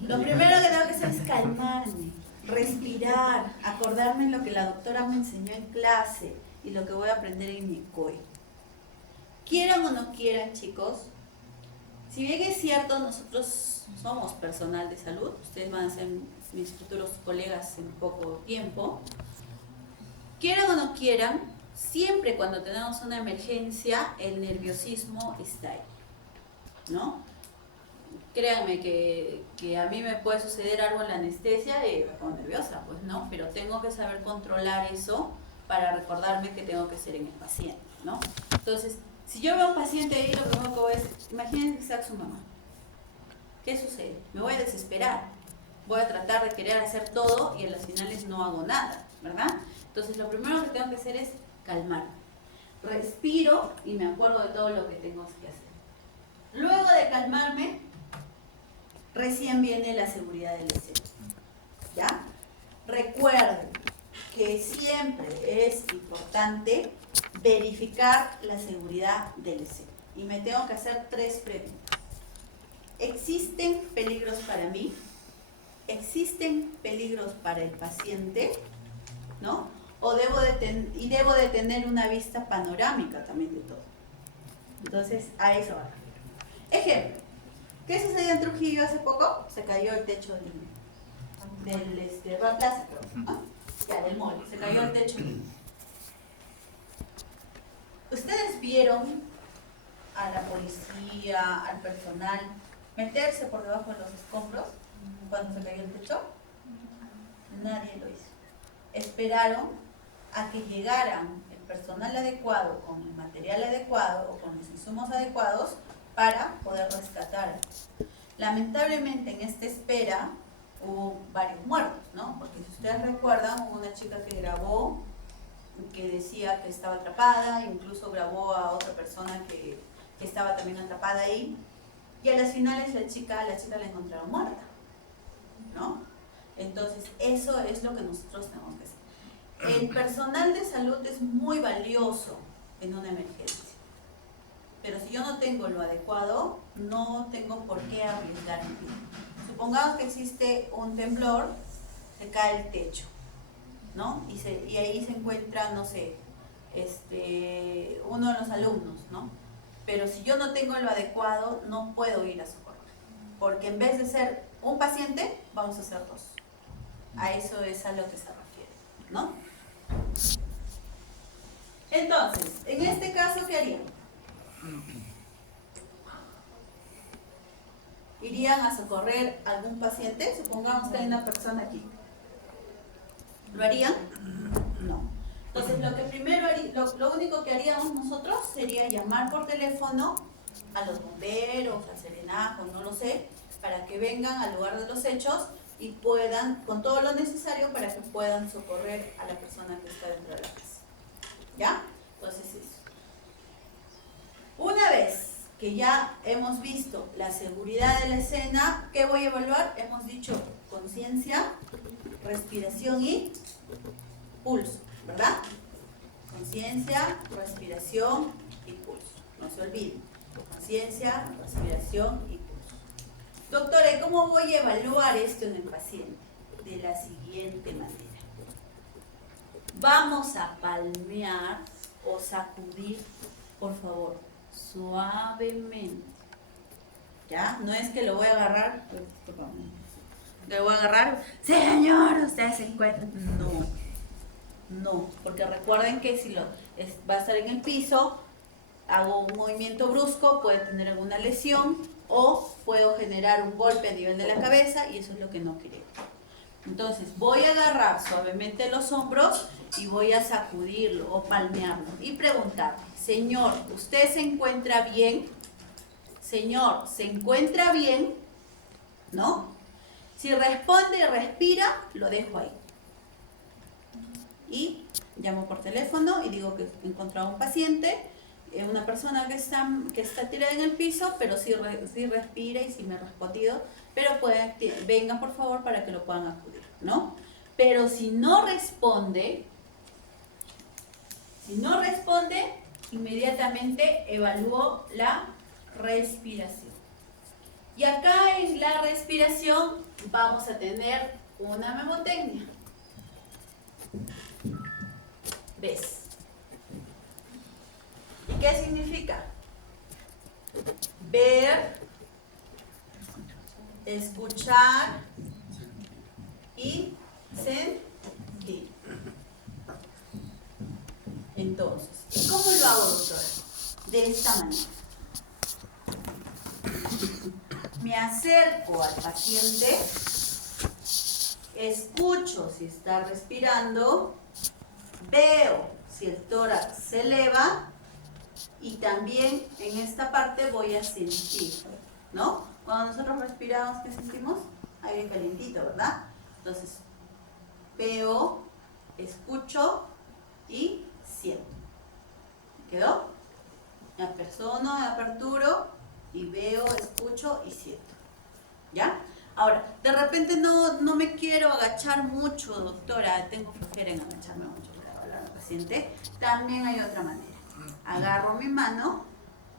Lo primero que tengo que hacer es calmarme, respirar, acordarme lo que la doctora me enseñó en clase y lo que voy a aprender en mi COE. Quieran o no quieran, chicos, si bien es cierto, nosotros somos personal de salud, ustedes van a ser mis futuros colegas en poco tiempo, quieran o no quieran, siempre cuando tenemos una emergencia, el nerviosismo está ahí, ¿no? Créanme que a mí me puede suceder algo en la anestesia y me pongo nerviosa, pues no, pero tengo que saber controlar eso para recordarme que tengo que ser en el paciente, ¿no? Entonces, si yo veo a un paciente ahí, lo primero que voy a hacer, imagínense que sea su mamá. ¿Qué sucede? Me voy a desesperar, voy a tratar de querer hacer todo y en las finales no hago nada, ¿verdad? Entonces, lo primero que tengo que hacer es calmarme. Respiro y me acuerdo de todo lo que tengo que hacer. Luego de calmarme, recién viene la seguridad del escenario, ¿ya? Recuerden que siempre es importante verificar la seguridad del escenario. Y me tengo que hacer 3 preguntas. ¿Existen peligros para mí? ¿Existen peligros para el paciente? ¿No? O debo de tener una vista panorámica también de todo. Entonces, a eso va. Ejemplo. ¿Qué sucedió en Trujillo hace poco? Se cayó el techo del Bar Plaza, creo. ¿Ah? Ya, del mall. Se cayó el techo. ¿Ustedes vieron a la policía, al personal, meterse por debajo de los escombros cuando se cayó el techo? Nadie lo hizo. Esperaron a que llegaran el personal adecuado, con el material adecuado o con los insumos adecuados para poder rescatar. Lamentablemente en esta espera hubo varios muertos, ¿no? Porque si ustedes recuerdan, hubo una chica que grabó, que decía que estaba atrapada, incluso grabó a otra persona que estaba también atrapada ahí, y a las finales la chica la encontraron muerta, ¿no? Entonces eso es lo que nosotros tenemos que hacer. El personal de salud es muy valioso en una emergencia, pero si yo no tengo lo adecuado, no tengo por qué arriesgar mi vida. Supongamos que existe un temblor, se cae el techo, ¿no? Y ahí se encuentra, no sé, uno de los alumnos, ¿no? Pero si yo no tengo lo adecuado, no puedo ir a socorrer. Porque en vez de ser un paciente, vamos a ser dos. A eso es a lo que se refiere, ¿no? Entonces, en este caso, ¿qué harían? ¿Irían a socorrer a algún paciente? Supongamos que hay una persona aquí. ¿Lo harían? No. Entonces, lo único que haríamos nosotros sería llamar por teléfono a los bomberos, al serenazgo, no lo sé, para que vengan al lugar de los hechos y puedan, con todo lo necesario para que puedan socorrer a la persona que está dentro de la casa. ¿Ya? Entonces eso. Una vez que ya hemos visto la seguridad de la escena, ¿qué voy a evaluar? Hemos dicho conciencia, respiración y pulso, ¿verdad? Conciencia, respiración y pulso. No se olviden. Conciencia, respiración y pulso. Doctora, ¿y cómo voy a evaluar esto en el paciente? De la siguiente manera. Vamos a palmear o sacudir, por favor, suavemente. ¿Ya? No es que lo voy a agarrar. Lo voy a agarrar. Señor, usted se encuentra. No, porque recuerden que si va a estar en el piso, hago un movimiento brusco, puede tener alguna lesión o puedo generar un golpe a nivel de la cabeza y eso es lo que no queremos. Entonces voy a agarrar suavemente los hombros y voy a sacudirlo o palmearlo y preguntarle, señor, ¿usted se encuentra bien? Señor, ¿se encuentra bien? ¿No? Si responde y respira, lo dejo ahí. Y llamo por teléfono y digo que he encontrado un paciente, una persona que está tirada en el piso, pero sí respira y sí me ha respondido, pero vengan por favor para que lo puedan acudir, ¿no? Pero si no responde, inmediatamente evalúo la respiración. Y acá en la respiración vamos a tener una mnemotecnia. ¿Ves? ¿Y qué significa? Ver, escuchar y sentir. Entonces, ¿y cómo lo hago, doctora? De esta manera. Me acerco al paciente, escucho si está respirando, veo si el tórax se eleva y también en esta parte voy a sentir, ¿no? Cuando nosotros respiramos, ¿qué sentimos? Aire calientito, ¿verdad? Entonces, veo, escucho y siento. ¿Quedó? Me apersono, me aperturo y veo, escucho y siento. ¿Ya? Ahora, de repente no me quiero agachar mucho, doctora, tengo flojera en agacharme mucho para hablar al paciente. También hay otra manera. Agarro mi mano,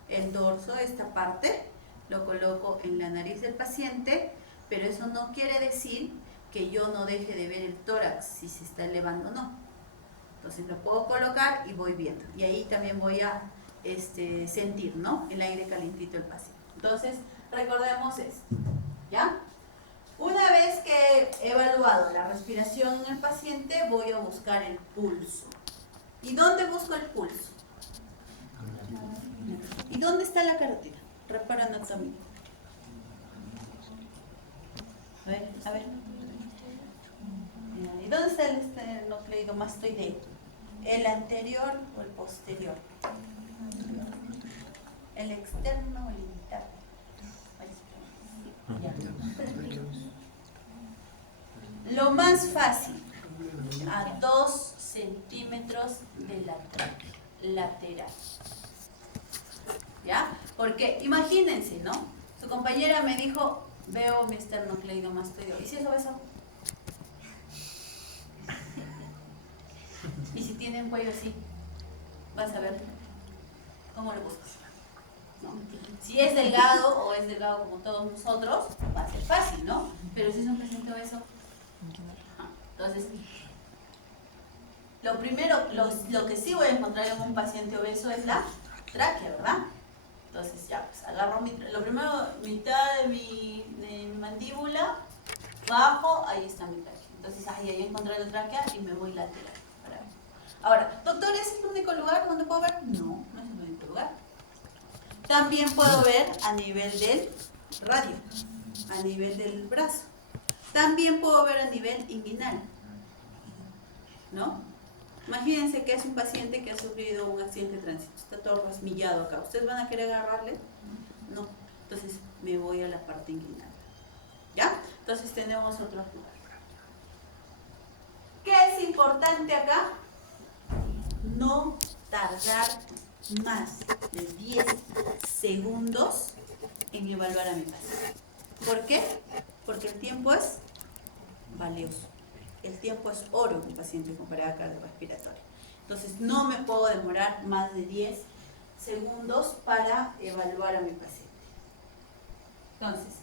el dorso, esta parte, lo coloco en la nariz del paciente, pero eso no quiere decir que yo no deje de ver el tórax, si se está elevando o no. Entonces lo puedo colocar y voy viendo. Y ahí también voy a sentir, ¿no? El aire calientito del paciente. Entonces, recordemos esto, ¿ya? Una vez que he evaluado la respiración en el paciente, voy a buscar el pulso. ¿Y dónde busco el pulso? ¿Y dónde está la carótida? Reparo anatómico. A ver. ¿Y dónde está el esternocleidomastoideo? ¿El anterior o el posterior? ¿El externo o el interno? Lo más fácil, a 2 centímetros de la tráquea lateral. ¿Ya? Porque imagínense, ¿no? Su compañera me dijo, veo mi esternocleidomastoideo. ¿Y si eso beso? Y si tiene un cuello así, vas a ver cómo lo buscas, ¿no? Si es delgado o es delgado como todos nosotros, va a ser fácil, ¿no? Pero si es un paciente obeso, entonces, lo primero, lo que sí voy a encontrar en un paciente obeso es la tráquea, ¿verdad? Entonces ya, pues agarro lo primero, mitad de mi mandíbula, bajo, ahí está mi tráquea. Entonces ahí encontré la tráquea y me voy lateral. Para ver. Ahora, doctor, ¿es el único lugar donde puedo ver? No, no es el único lugar. También puedo ver a nivel del radio, a nivel del brazo. También puedo ver a nivel inguinal, ¿no? Imagínense que es un paciente que ha sufrido un accidente de tránsito, está todo rasmillado acá. ¿Ustedes van a querer agarrarle? No. Entonces me voy a la parte inguinal. ¿Ya? Entonces tenemos otro lugar. ¿Qué es importante acá? No tardar más de 10 segundos en evaluar a mi paciente. ¿Por qué? Porque el tiempo es valioso. El tiempo es oro en un paciente con parada cardiorrespiratoria. Entonces no me puedo demorar más de 10 segundos para evaluar a mi paciente. Entonces,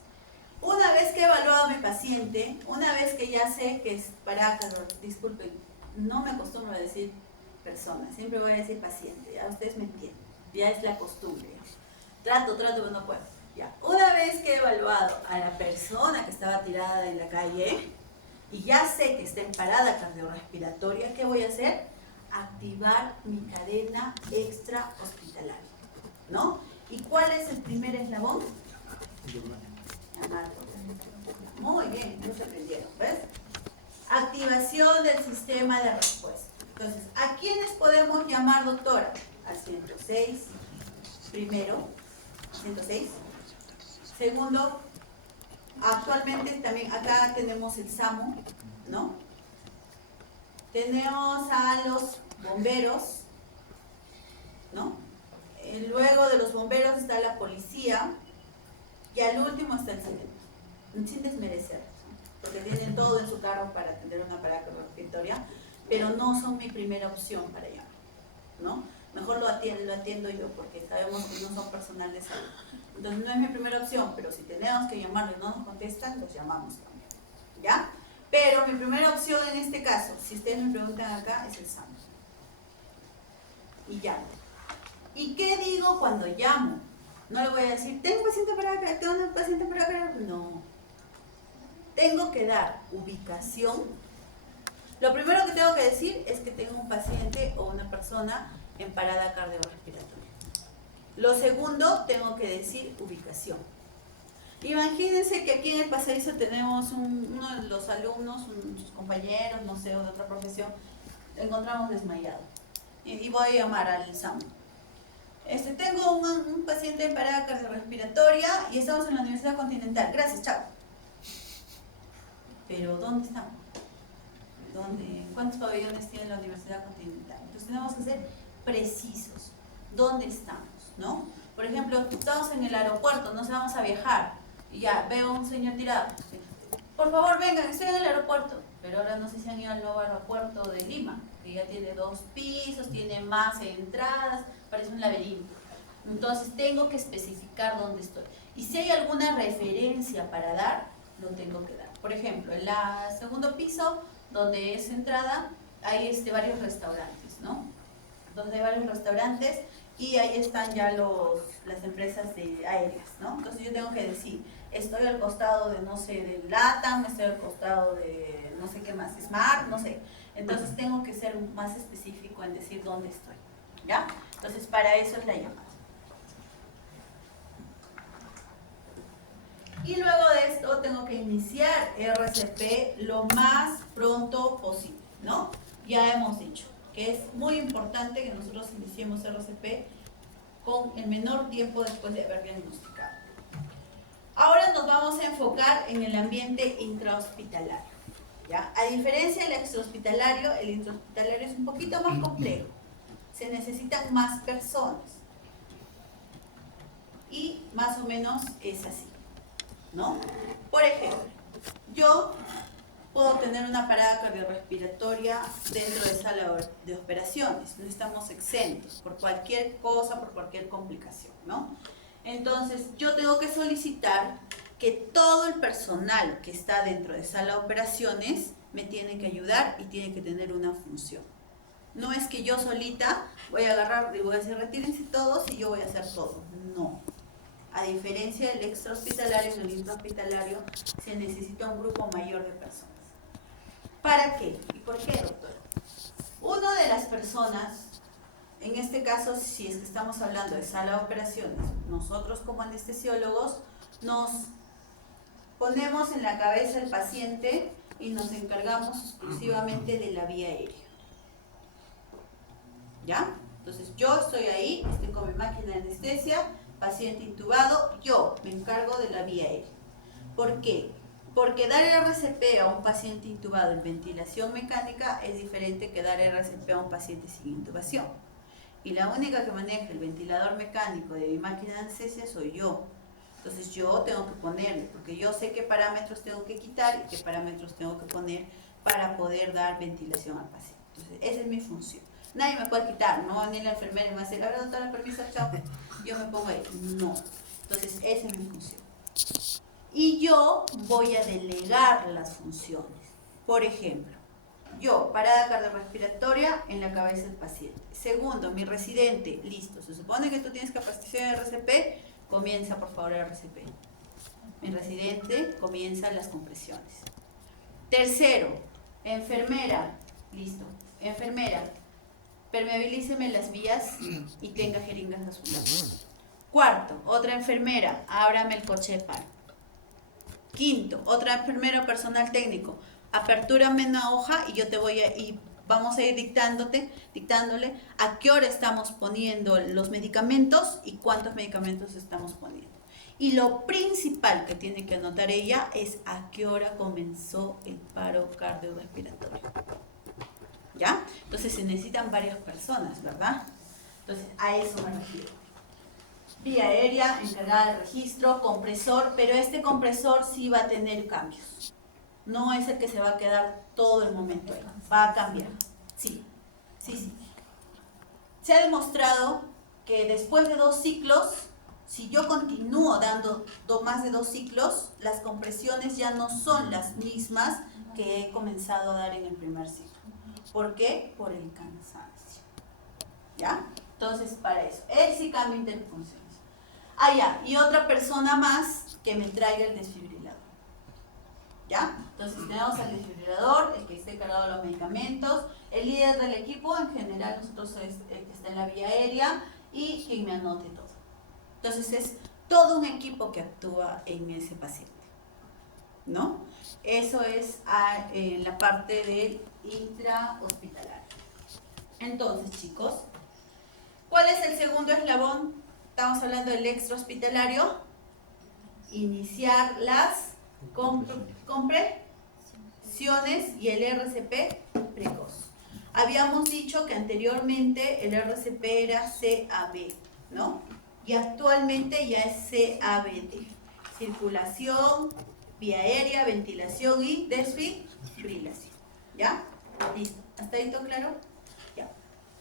una vez que he evaluado a mi paciente, una vez que ya sé que es parada cardiorrespiratoria, disculpen, no me acostumbro a decir persona, siempre voy a decir paciente, ya ustedes me entienden, ya es la costumbre. Trato, pero no puedo. Ya. Una vez que he evaluado a la persona que estaba tirada en la calle y ya sé que está en parada cardiorrespiratoria, ¿qué voy a hacer? Activar mi cadena extra hospitalaria, ¿no? ¿Y cuál es el primer eslabón? Llamarlo. Muy bien, no se aprendieron, ¿ves? Activación del sistema de respuesta. Entonces, ¿a quiénes podemos llamar, doctora? Al 106, primero, 106. Segundo, actualmente también acá tenemos el SAMU, ¿no? Tenemos a los bomberos, ¿no? Luego de los bomberos está la policía y al último está el CIDEN. Sin desmerecer, ¿no? Porque tienen todo en su carro para atender una parada cardiorrespiratoria, pero no son mi primera opción para llamar, ¿no? Mejor lo atiendo yo porque sabemos que no son personal de salud. Entonces no es mi primera opción, pero si tenemos que llamarlo y no nos contestan, los llamamos también, ¿ya? Pero mi primera opción en este caso, si ustedes me preguntan acá, es el SAMU. Y llamo. ¿Y qué digo cuando llamo? No le voy a decir, tengo paciente para acá, tengo un paciente para acá. No. Tengo que dar ubicación. Lo primero que tengo que decir es que tengo un paciente o una persona en parada cardiorrespiratoria. Lo segundo, tengo que decir ubicación. Imagínense que aquí en el pasadizo tenemos uno de los alumnos, sus compañeros, no sé, o de otra profesión, lo encontramos desmayado. Y voy a llamar al SAMU. Tengo un paciente en parada cardiorrespiratoria y estamos en la Universidad Continental. Gracias, chao. Pero, ¿dónde estamos? ¿Cuántos pabellones tiene la Universidad Continental? Entonces tenemos que ser precisos. ¿Dónde estamos? ¿No? Por ejemplo, estamos en el aeropuerto, no vamos a viajar y ya veo a un señor tirado. Por favor, vengan, estoy en el aeropuerto. Pero ahora no sé si han ido al nuevo aeropuerto de Lima, que ya tiene 2 pisos, tiene más entradas, parece un laberinto. Entonces tengo que especificar dónde estoy. Y si hay alguna referencia para dar, lo tengo que dar. Por ejemplo, en el segundo piso, donde es entrada, hay varios restaurantes, ¿no? Donde hay varios restaurantes y ahí están ya las empresas aéreas, ¿no? Entonces yo tengo que decir, estoy al costado de, no sé, de LATAM, estoy al costado de, no sé qué más, Smart, no sé. Entonces tengo que ser más específico en decir dónde estoy, ¿ya? Entonces para eso es la llamada. Y luego de esto tengo que iniciar RCP lo más pronto posible, ¿no? Ya hemos dicho que es muy importante que nosotros iniciemos RCP con el menor tiempo después de haber diagnosticado. Ahora nos vamos a enfocar en el ambiente intrahospitalario, ¿ya? A diferencia del extrahospitalario, el intrahospitalario es un poquito más complejo. Se necesitan más personas. Y más o menos es así, ¿no? Por ejemplo, yo puedo tener una parada cardiorrespiratoria dentro de sala de operaciones. No estamos exentos por cualquier cosa, por cualquier complicación, ¿no? Entonces, yo tengo que solicitar que todo el personal que está dentro de sala de operaciones me tiene que ayudar y tiene que tener una función. No es que yo solita voy a agarrar y voy a decir retírense todos y yo voy a hacer todo. No. A diferencia del extrahospitalario y del intrahospitalario, se necesita un grupo mayor de personas. ¿Para qué? ¿Y por qué, doctora? Una de las personas, en este caso, si es que estamos hablando de sala de operaciones, nosotros como anestesiólogos nos ponemos en la cabeza del paciente y nos encargamos exclusivamente de la vía aérea. ¿Ya? Entonces yo estoy ahí, estoy con mi máquina de anestesia, paciente intubado, yo me encargo de la vía aérea. ¿Por qué? Porque dar RCP a un paciente intubado en ventilación mecánica es diferente que dar RCP a un paciente sin intubación. Y la única que maneja el ventilador mecánico de mi máquina de anestesia soy yo. Entonces yo tengo que ponerle, porque yo sé qué parámetros tengo que quitar y qué parámetros tengo que poner para poder dar ventilación al paciente. Entonces esa es mi función. Nadie me puede quitar, no ni la enfermera me va a decir, ahora doctora, permiso, chao, yo me pongo ahí. No. Entonces esa es mi función. Y yo voy a delegar las funciones. Por ejemplo, yo, parada cardiorrespiratoria en la cabeza del paciente. Segundo, mi residente, listo. Se supone que tú tienes capacitación de RCP, comienza por favor el RCP. Mi residente comienza las compresiones. Tercero, enfermera, listo. Enfermera, permeabilíceme las vías y tenga jeringas a su lado. Cuarto, otra enfermera, ábrame el coche de paro. Quinto, otra enfermera o personal técnico, apertúrame una hoja y yo te voy a, y vamos a ir dictándole a qué hora estamos poniendo los medicamentos y cuántos medicamentos estamos poniendo. Y lo principal que tiene que anotar ella es a qué hora comenzó el paro cardiorrespiratorio. ¿Ya? Entonces se necesitan varias personas, ¿verdad? Entonces a eso me refiero. Vía aérea, encargada del registro, compresor, pero este compresor sí va a tener cambios. No es el que se va a quedar todo el momento ahí, va a cambiar. Sí. Se ha demostrado que después de 2 ciclos, si yo continúo dando más de 2 ciclos, las compresiones ya no son las mismas que he comenzado a dar en el primer ciclo. ¿Por qué? Por el cansancio. ¿Ya? Entonces, para eso. Él sí cambia interfunciones. Ah, ya. Y otra persona más que me traiga el desfibrilador. ¿Ya? Entonces, tenemos al desfibrilador, el que esté cargado de los medicamentos, el líder del equipo, en general nosotros es el que está en la vía aérea y quien me anote todo. Entonces, es todo un equipo que actúa en ese paciente. ¿No? Eso es en la parte del intrahospitalario. Entonces, chicos, ¿cuál es el segundo eslabón? Estamos hablando del extrahospitalario. Iniciar las compresiones y el RCP precoz. Habíamos dicho que anteriormente el RCP era CAB, ¿no? Y actualmente ya es CABD. Circulación, vía aérea, ventilación y desfibrilación. ¿Ya? Listo. ¿Hasta ahí todo claro? Ya.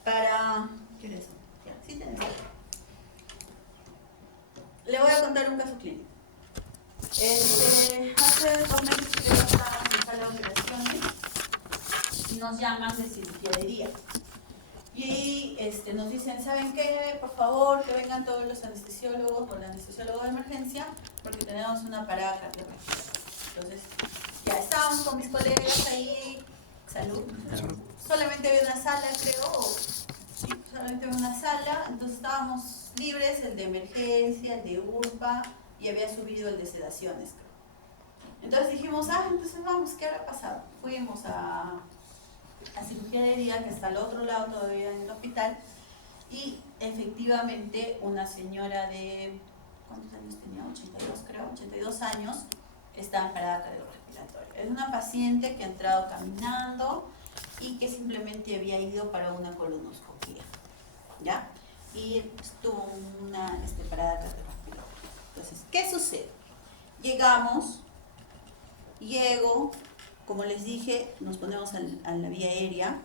Para... ¿Qué hora es? Ya, sí tenés. Le voy a contar un caso clínico. Hace 2 meses que yo estaba en sala de operaciones y nos llaman de cirugía de día. Y nos dicen, ¿saben qué? Por favor, que vengan todos los anestesiólogos o el anestesiólogo de emergencia porque tenemos una parada cardiorrespiratoria. Entonces, ya estábamos con mis colegas ahí, salud. Solamente había una sala, creo, sí, solamente había una sala, entonces estábamos libres, el de emergencia, el de URPA, y había subido el de sedaciones, creo. Entonces dijimos, entonces vamos, ¿qué habrá pasado? Fuimos a cirugía de día, que está al otro lado todavía en el hospital, y efectivamente una señora de, ¿cuántos años tenía? 82 creo, 82 años, está en parada cardiorrespiratoria. Es una paciente que ha entrado caminando y que simplemente había ido para una colonoscopia, ¿ya? Y tuvo una parada cardiorrespiratoria. Entonces, ¿qué sucede? Llego, como les dije, nos ponemos a la vía aérea,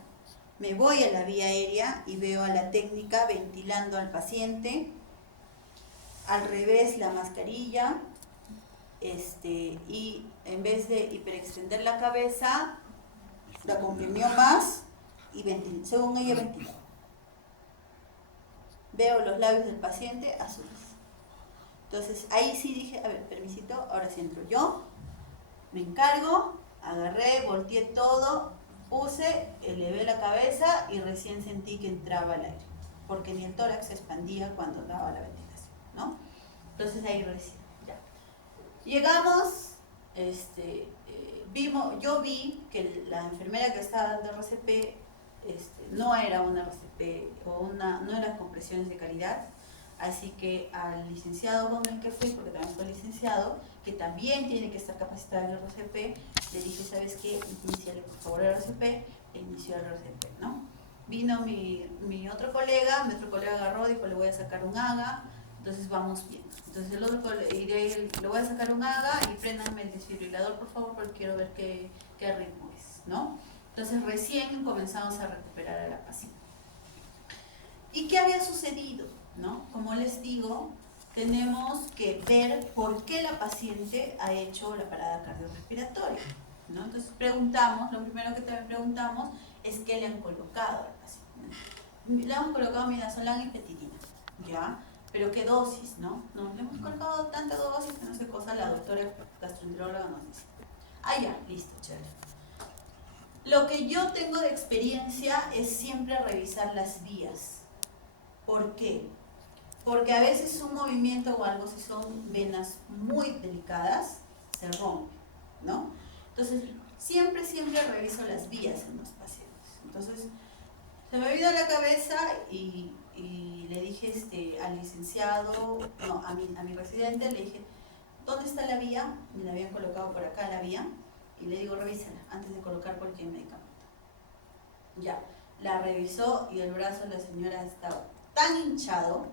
me voy a la vía aérea y veo a la técnica ventilando al paciente, al revés la mascarilla, y en vez de hiperextender la cabeza, la comprimió más y según ella ventilaba. Veo los labios del paciente azules. Entonces ahí sí dije, a ver, permisito, ahora sí entro yo, me encargo, agarré, volteé todo, puse, elevé la cabeza y recién sentí que entraba el aire, porque ni el tórax se expandía cuando daba la ventilación, ¿no? Entonces ahí recién, ya. Llegamos, yo vi que la enfermera que estaba dando RCP no era una RCP o no eran compresiones de calidad, así que al licenciado con el que fui, porque también fue licenciado, que también tiene que estar capacitado en el RCP, le dije, ¿sabes qué? Iniciale por favor el RCP, e inició el RCP, ¿no? Vino mi otro colega agarró, dijo, le voy a sacar un AGA, entonces vamos viendo. Entonces el otro le voy a sacar un AGA y préndanme el desfibrilador, por favor, porque quiero ver qué ritmo es, ¿no? Entonces recién comenzamos a recuperar a la paciente. ¿Y qué había sucedido? ¿No? Como les digo, tenemos que ver por qué la paciente ha hecho la parada cardiorrespiratoria, ¿no? Entonces lo primero que también preguntamos es qué le han colocado al paciente. Le han colocado midazolam y petidina, ¿ya? Pero qué dosis, ¿no? No, le hemos colocado tanta dosis que no sé cosa, la doctora gastroenteróloga nos dice. Ah, ya, listo, chévere. Lo que yo tengo de experiencia es siempre revisar las vías. ¿Por qué? Porque a veces un movimiento o algo, si son venas muy delicadas, se rompe, ¿no? Entonces, siempre reviso las vías en los pacientes. Entonces, se me vino a la cabeza y le dije al licenciado, no, a mi residente, le dije, ¿dónde está la vía? Me la habían colocado por acá la vía, y le digo, revísala antes de colocar cualquier medicamento. Ya, la revisó y el brazo de la señora estaba tan hinchado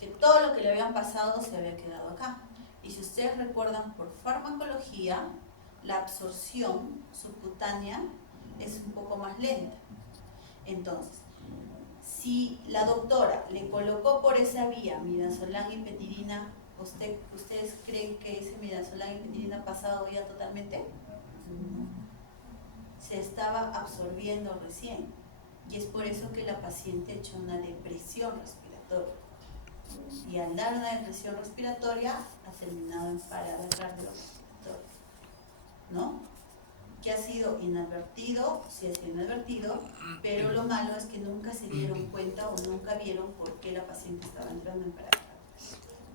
que todo lo que le habían pasado se había quedado acá. Y si ustedes recuerdan, por farmacología, la absorción subcutánea es un poco más lenta. Entonces, si la doctora le colocó por esa vía midazolam y petidina, ¿ustedes creen que ese midazolam y petidina ha pasado ya totalmente? No. Se estaba absorbiendo recién. Y es por eso que la paciente ha hecho una depresión respiratoria. Y al dar una depresión respiratoria, ha terminado en parada cardiorrespiratoria, ¿no? Que ha sido inadvertido, sí ha sido inadvertido, pero lo malo es que nunca se dieron cuenta o nunca vieron por qué la paciente estaba entrando en parada cardiorrespiratoria.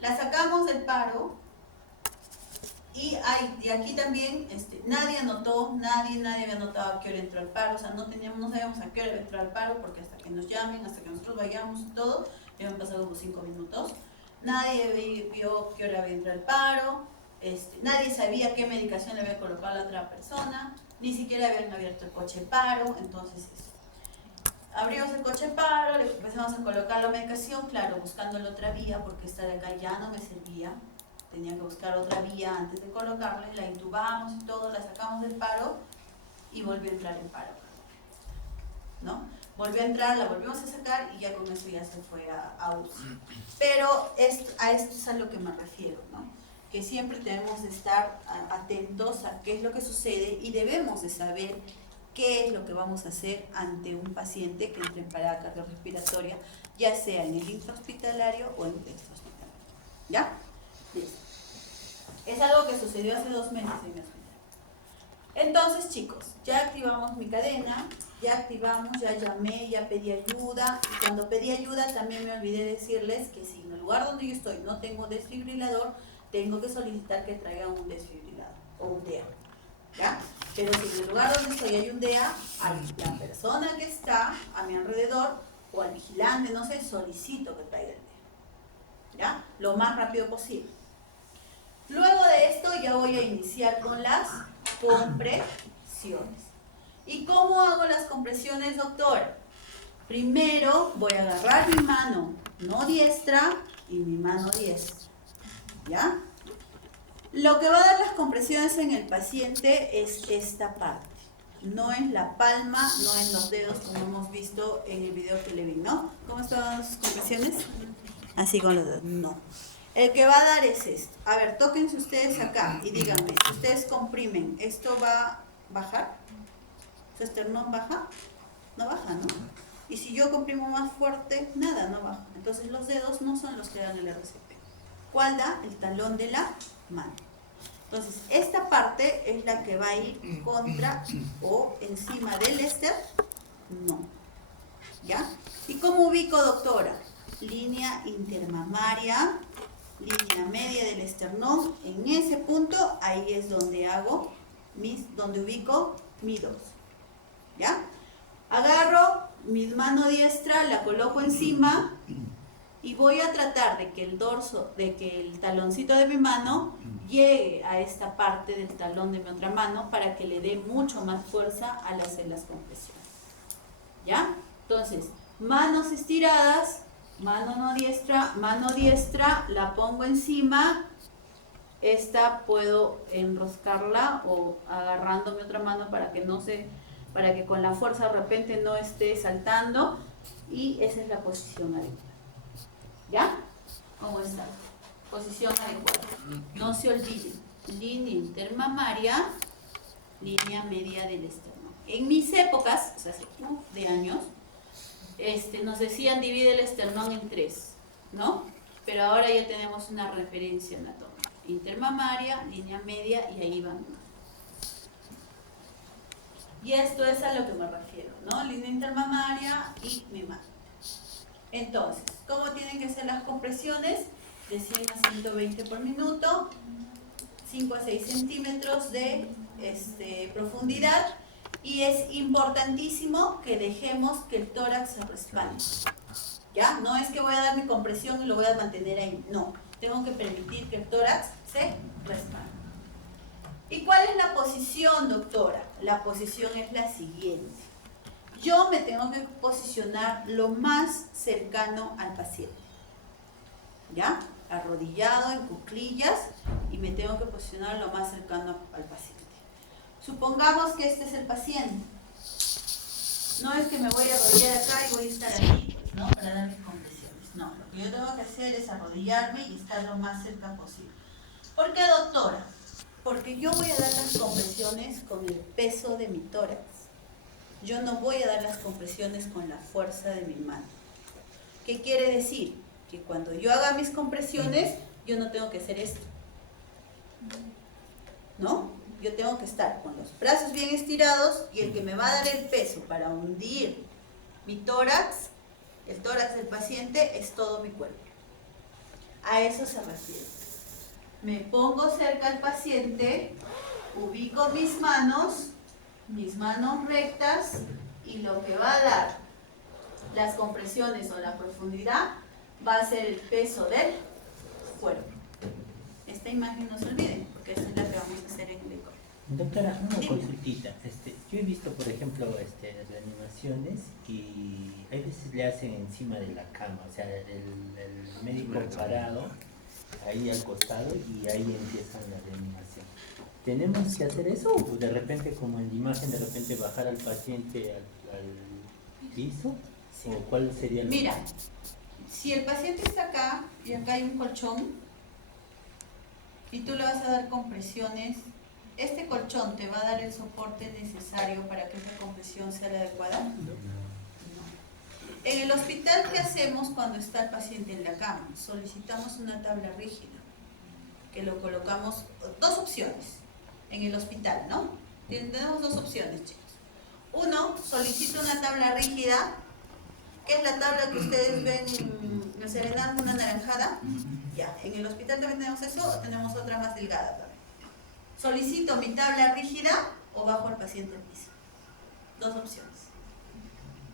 La sacamos del paro y aquí también nadie había notado a qué hora entró al paro, o sea, no sabíamos a qué hora entró al paro porque hasta que nos llamen, hasta que nosotros vayamos y todo, habían pasado como 5 minutos. Nadie vio qué hora había entrado al paro, nadie sabía qué medicación le había colocado a la otra persona, ni siquiera habían abierto el coche paro. Entonces abrimos el coche paro, le empezamos a colocar la medicación, claro, buscando la otra vía porque esta de acá ya no me servía, tenía que buscar otra vía antes de colocarla, la intubamos y todo, la sacamos del paro y volvió a entrar en paro, ¿no? Volvió a entrar, la volvimos a sacar y ya con eso ya se fue a UCI. Pero a esto es a lo que me refiero, ¿no? Que siempre tenemos que estar atentos a qué es lo que sucede y debemos de saber qué es lo que vamos a hacer ante un paciente que entre en parada cardiorrespiratoria, ya sea en el intrahospitalario o en el extrahospitalario. ¿Ya? Bien. Es algo que sucedió hace 2 meses en mi hospital. Entonces, chicos, ya activamos mi cadena, ya llamé, ya pedí ayuda. Y cuando pedí ayuda también me olvidé decirles que si en el lugar donde yo estoy no tengo desfibrilador, tengo que solicitar que traigan un desfibrilador o un DEA, ¿ya? Pero si en el lugar donde estoy hay un DEA, a la persona que está a mi alrededor o al vigilante, no sé, solicito que traiga el DEA, ¿ya? Lo más rápido posible. Luego de esto ya voy a iniciar con las compresiones. ¿Y cómo hago las compresiones, doctor? Primero voy a agarrar mi mano no diestra y mi mano diestra, ¿ya? Lo que va a dar las compresiones en el paciente es esta parte. No en la palma, no en los dedos, como hemos visto en el video que le vi, ¿no? ¿Cómo estaban sus compresiones? Así con los dedos, no. El que va a dar es esto. A ver, tóquense ustedes acá y díganme, si ustedes comprimen, ¿esto va a bajar? ¿Su esternón baja? No baja, ¿no? Y si yo comprimo más fuerte, nada, no baja. Entonces los dedos no son los que dan el RCP. ¿Cuál da? El talón de la mano. Entonces, esta parte es la que va a ir contra o encima del esternón. ¿Ya? ¿Y cómo ubico, doctora? Línea intermamaria, línea media del esternón. En ese punto, ahí es donde hago donde ubico mi dorso. ¿Ya? Agarro mi mano diestra, la coloco encima y voy a tratar de que el dorso, de que el taloncito de mi mano llegue a esta parte del talón de mi otra mano para que le dé mucho más fuerza al hacer las compresiones. ¿Ya? Entonces, manos estiradas, mano diestra, la pongo encima. Esta puedo enroscarla o agarrando mi otra mano para que no se, para que con la fuerza de repente no esté saltando, y esa es la posición adecuada. ¿Ya? ¿Cómo está? Posición adecuada. No se olviden, línea intermamaria, línea media del esternón. En mis épocas, o sea, hace de años, nos decían divide el esternón en 3, ¿no? Pero ahora ya tenemos una referencia anatómica. Intermamaria, línea media, y ahí van. Y esto es a lo que me refiero, ¿no? Línea intermamaria y mi mano. Entonces, ¿cómo tienen que ser las compresiones? De 100 a 120 por minuto, 5 a 6 centímetros de profundidad, y es importantísimo que dejemos que el tórax se respalde. ¿Ya? No es que voy a dar mi compresión y lo voy a mantener ahí, no. Tengo que permitir que el tórax se respalde. ¿Y cuál es la posición, doctora? La posición es la siguiente. Yo me tengo que posicionar lo más cercano al paciente. ¿Ya? Arrodillado, en cuclillas, y me tengo que posicionar lo más cercano al paciente. Supongamos que este es el paciente. No es que me voy a arrodillar acá y voy a estar aquí, ¿no? Para dar mis compresiones. No, lo que yo tengo que hacer es arrodillarme y estar lo más cerca posible. ¿Por qué, doctora? Porque yo voy a dar las compresiones con el peso de mi tórax. Yo no voy a dar las compresiones con la fuerza de mi mano. ¿Qué quiere decir? Que cuando yo haga mis compresiones, yo no tengo que hacer esto. ¿No? Yo tengo que estar con los brazos bien estirados, y el que me va a dar el peso para hundir mi tórax, el tórax del paciente, es todo mi cuerpo. A eso se refiere. Me pongo cerca al paciente, ubico mis manos rectas, y lo que va a dar las compresiones o la profundidad va a ser el peso del cuerpo. Esta imagen no se olviden, porque esta es la que vamos a hacer en el ecoro. Doctora, una consultita. Yo he visto, por ejemplo, reanimaciones, y hay veces le hacen encima de la cama, o sea, el médico parado ahí al costado, y ahí empiezan la reanimación. ¿Tenemos que hacer eso, o de repente, como en la imagen, de repente bajar al paciente al piso? ¿O cuál sería el...? Mira, si el paciente está acá y acá hay un colchón y tú le vas a dar compresiones, ¿este colchón te va a dar el soporte necesario para que esa compresión sea la adecuada? No. En el hospital, ¿qué hacemos cuando está el paciente en la cama? Solicitamos una tabla rígida, que lo colocamos, dos opciones en el hospital, ¿no? Tenemos dos opciones, chicos. Uno, solicito una tabla rígida, que es la tabla que ustedes ven en el Serenazgo, una anaranjada. Ya, en el hospital también tenemos eso, o tenemos otra más delgada también. Solicito mi tabla rígida o bajo al paciente al piso. Dos opciones.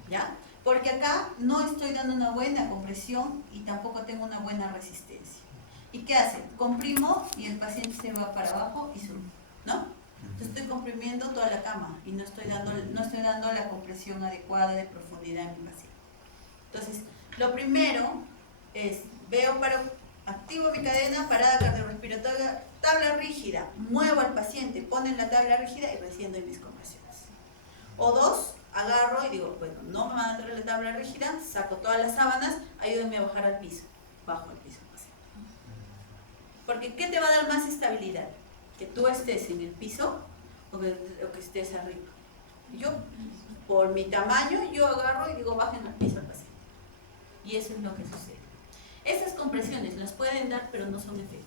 ¿Ya? Porque acá no estoy dando una buena compresión y tampoco tengo una buena resistencia. ¿Y qué hacen? Comprimo y el paciente se va para abajo y sube, ¿no? Entonces estoy comprimiendo toda la cama y no estoy dando la compresión adecuada de profundidad en mi paciente. Entonces, lo primero es, activo mi cadena, parada cardiorrespiratoria, tabla rígida, muevo al paciente, ponen la tabla rígida y recién doy mis compresiones. O dos, agarro y digo, bueno, no me van a traer la tabla rígida, saco todas las sábanas, ayúdenme a bajar al piso, bajo al piso al paciente. Porque ¿qué te va a dar más estabilidad? Que tú estés en el piso o que estés arriba. Yo, por mi tamaño, yo agarro y digo, bajen al piso al paciente. Y eso es lo que sucede. Estas compresiones las pueden dar, pero no son efectivas.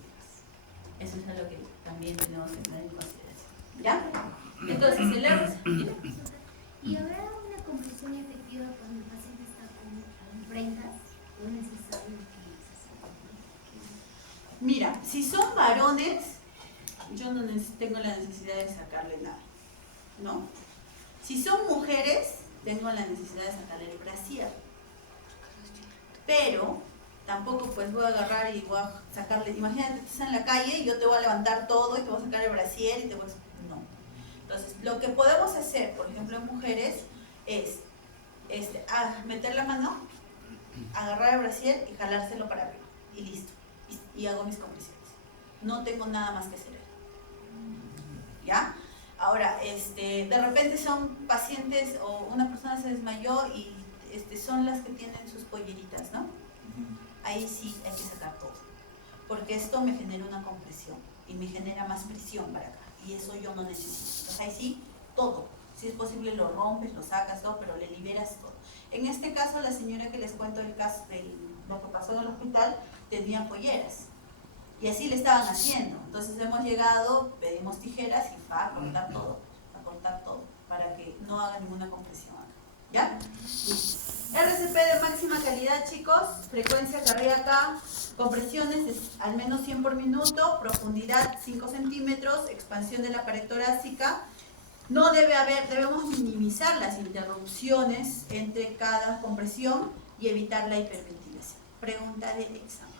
Eso es algo que también tenemos que tener en consideración. ¿Ya? Entonces, el dime. ¿Y habrá una compresión efectiva cuando el paciente está con prendas? ¿O es necesario que se saque? Mira, si son varones, yo no tengo la necesidad de sacarle nada, ¿no? Si son mujeres, tengo la necesidad de sacarle el brasier. Pero tampoco pues voy a agarrar y voy a sacarle, imagínate que estás en la calle y yo te voy a levantar todo y te voy a sacar el brasier y te voy a... No. Entonces, lo que podemos hacer, por ejemplo, en mujeres, es meter la mano, agarrar el brasier y jalárselo para arriba. Y listo. Y hago mis compresiones. No tengo nada más que hacer ahí. ¿Ya? Ahora, de repente son pacientes o una persona se desmayó y son las que tienen sus polleritas, ¿no? Ahí sí hay que sacar todo. Porque esto me genera una compresión y me genera más presión para acá. Y eso yo no necesito. Entonces ahí sí, todo. Si es posible lo rompes, lo sacas, todo, pero le liberas todo. En este caso, la señora que les cuento el caso de lo que pasó en el hospital, tenía polleras. Y así le estaban haciendo. Entonces hemos llegado, pedimos tijeras y a cortar todo, para que no haga ninguna compresión acá. ¿Ya? RCP de máxima calidad, chicos, frecuencia cardíaca, compresiones de al menos 100 por minuto, profundidad 5 centímetros, expansión de la pared torácica. No debe haber, debemos minimizar las interrupciones entre cada compresión y evitar la hiperventilación. Pregunta de examen.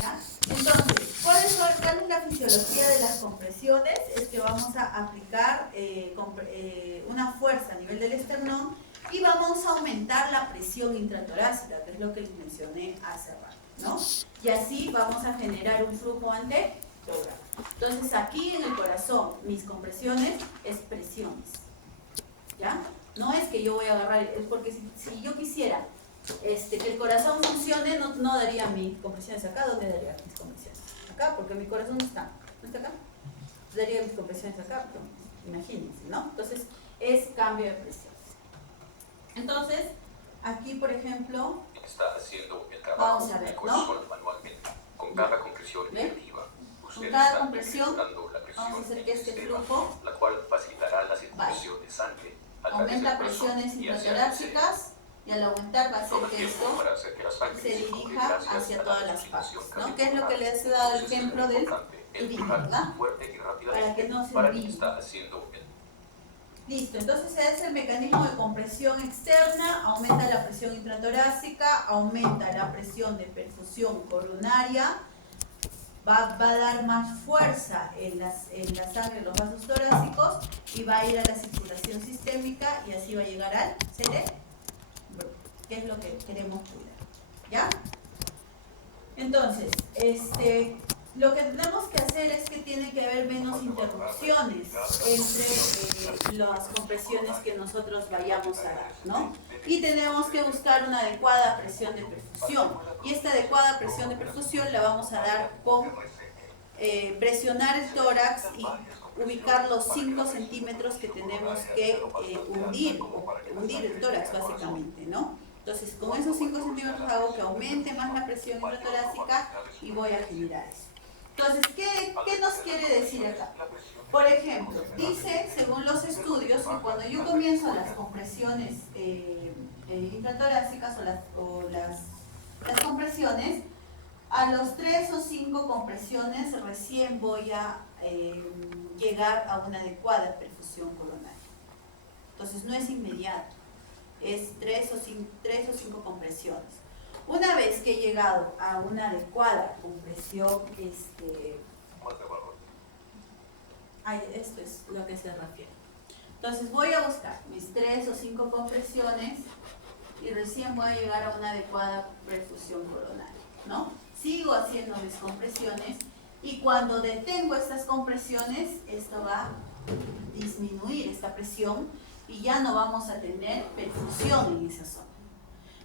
¿Ya? Entonces, ¿cuál es la fisiología de las compresiones? Es que vamos a aplicar una fuerza a nivel del esternón y vamos a aumentar la presión intratorácica, que es lo que les mencioné hace rato, ¿no? Y así vamos a generar un flujo antetóraco. Entonces, aquí en el corazón, mis compresiones es presiones, ¿ya? No es que yo voy a agarrar, es porque si yo quisiera que el corazón funcione, no daría mis compresiones acá. ¿Dónde daría mis compresiones? Acá, porque mi corazón no está acá. Daría mis compresiones acá, pero imagínense, ¿no? Entonces, es cambio de presión. Entonces, aquí, por ejemplo, Está haciendo el trabajo vamos a ver, del ¿no? corazón manualmente. Con cada compresión efectiva, Con usted cada está compresión, incrementando la presión vamos a hacer en que el este sistema, flujo la cual facilitará la circulación de sangre a través aumenta del corazón presiones y hacia el intratorácicas y al aumentar va a hacer Toma que tiempo esto para hacer que la sangre se circule dirija gracias hacia a la todas las oxigenación partes, ¿no? Que es lo que cardiovascular. les he dado el Entonces, es ejemplo muy del importante iridio, empujar ¿verdad? fuerte y rápidamente Para que no se para que olvide. está haciendo el Listo, entonces se hace el mecanismo de compresión externa, aumenta la presión intratorácica, aumenta la presión de perfusión coronaria, va a dar más fuerza en la sangre, en los vasos torácicos, y va a ir a la circulación sistémica y así va a llegar al cerebro, que es lo que queremos cuidar. ¿Ya? Entonces, lo que tenemos que hacer es que tiene que haber menos interrupciones entre las compresiones que nosotros vayamos a dar, ¿no? Y tenemos que buscar una adecuada presión de perfusión. Y esta adecuada presión de perfusión la vamos a dar con presionar el tórax y ubicar los 5 centímetros que tenemos que hundir el tórax básicamente, ¿no? Entonces, con esos 5 centímetros hago que aumente más la presión intratorácica y voy a generar eso. Entonces, ¿qué nos quiere decir acá? Por ejemplo, dice, según los estudios, que cuando yo comienzo las compresiones intratorácicas o las compresiones, a los 3 o 5 compresiones recién voy a llegar a una adecuada perfusión coronaria. Entonces, no es inmediato, es 3 o 5 compresiones. Una vez que he llegado a una adecuada compresión, esto es lo que se refiere. Entonces voy a buscar mis 3 o 5 compresiones y recién voy a llegar a una adecuada perfusión coronaria, ¿no? Sigo haciendo mis compresiones y cuando detengo estas compresiones, esto va a disminuir esta presión y ya no vamos a tener perfusión en esa zona.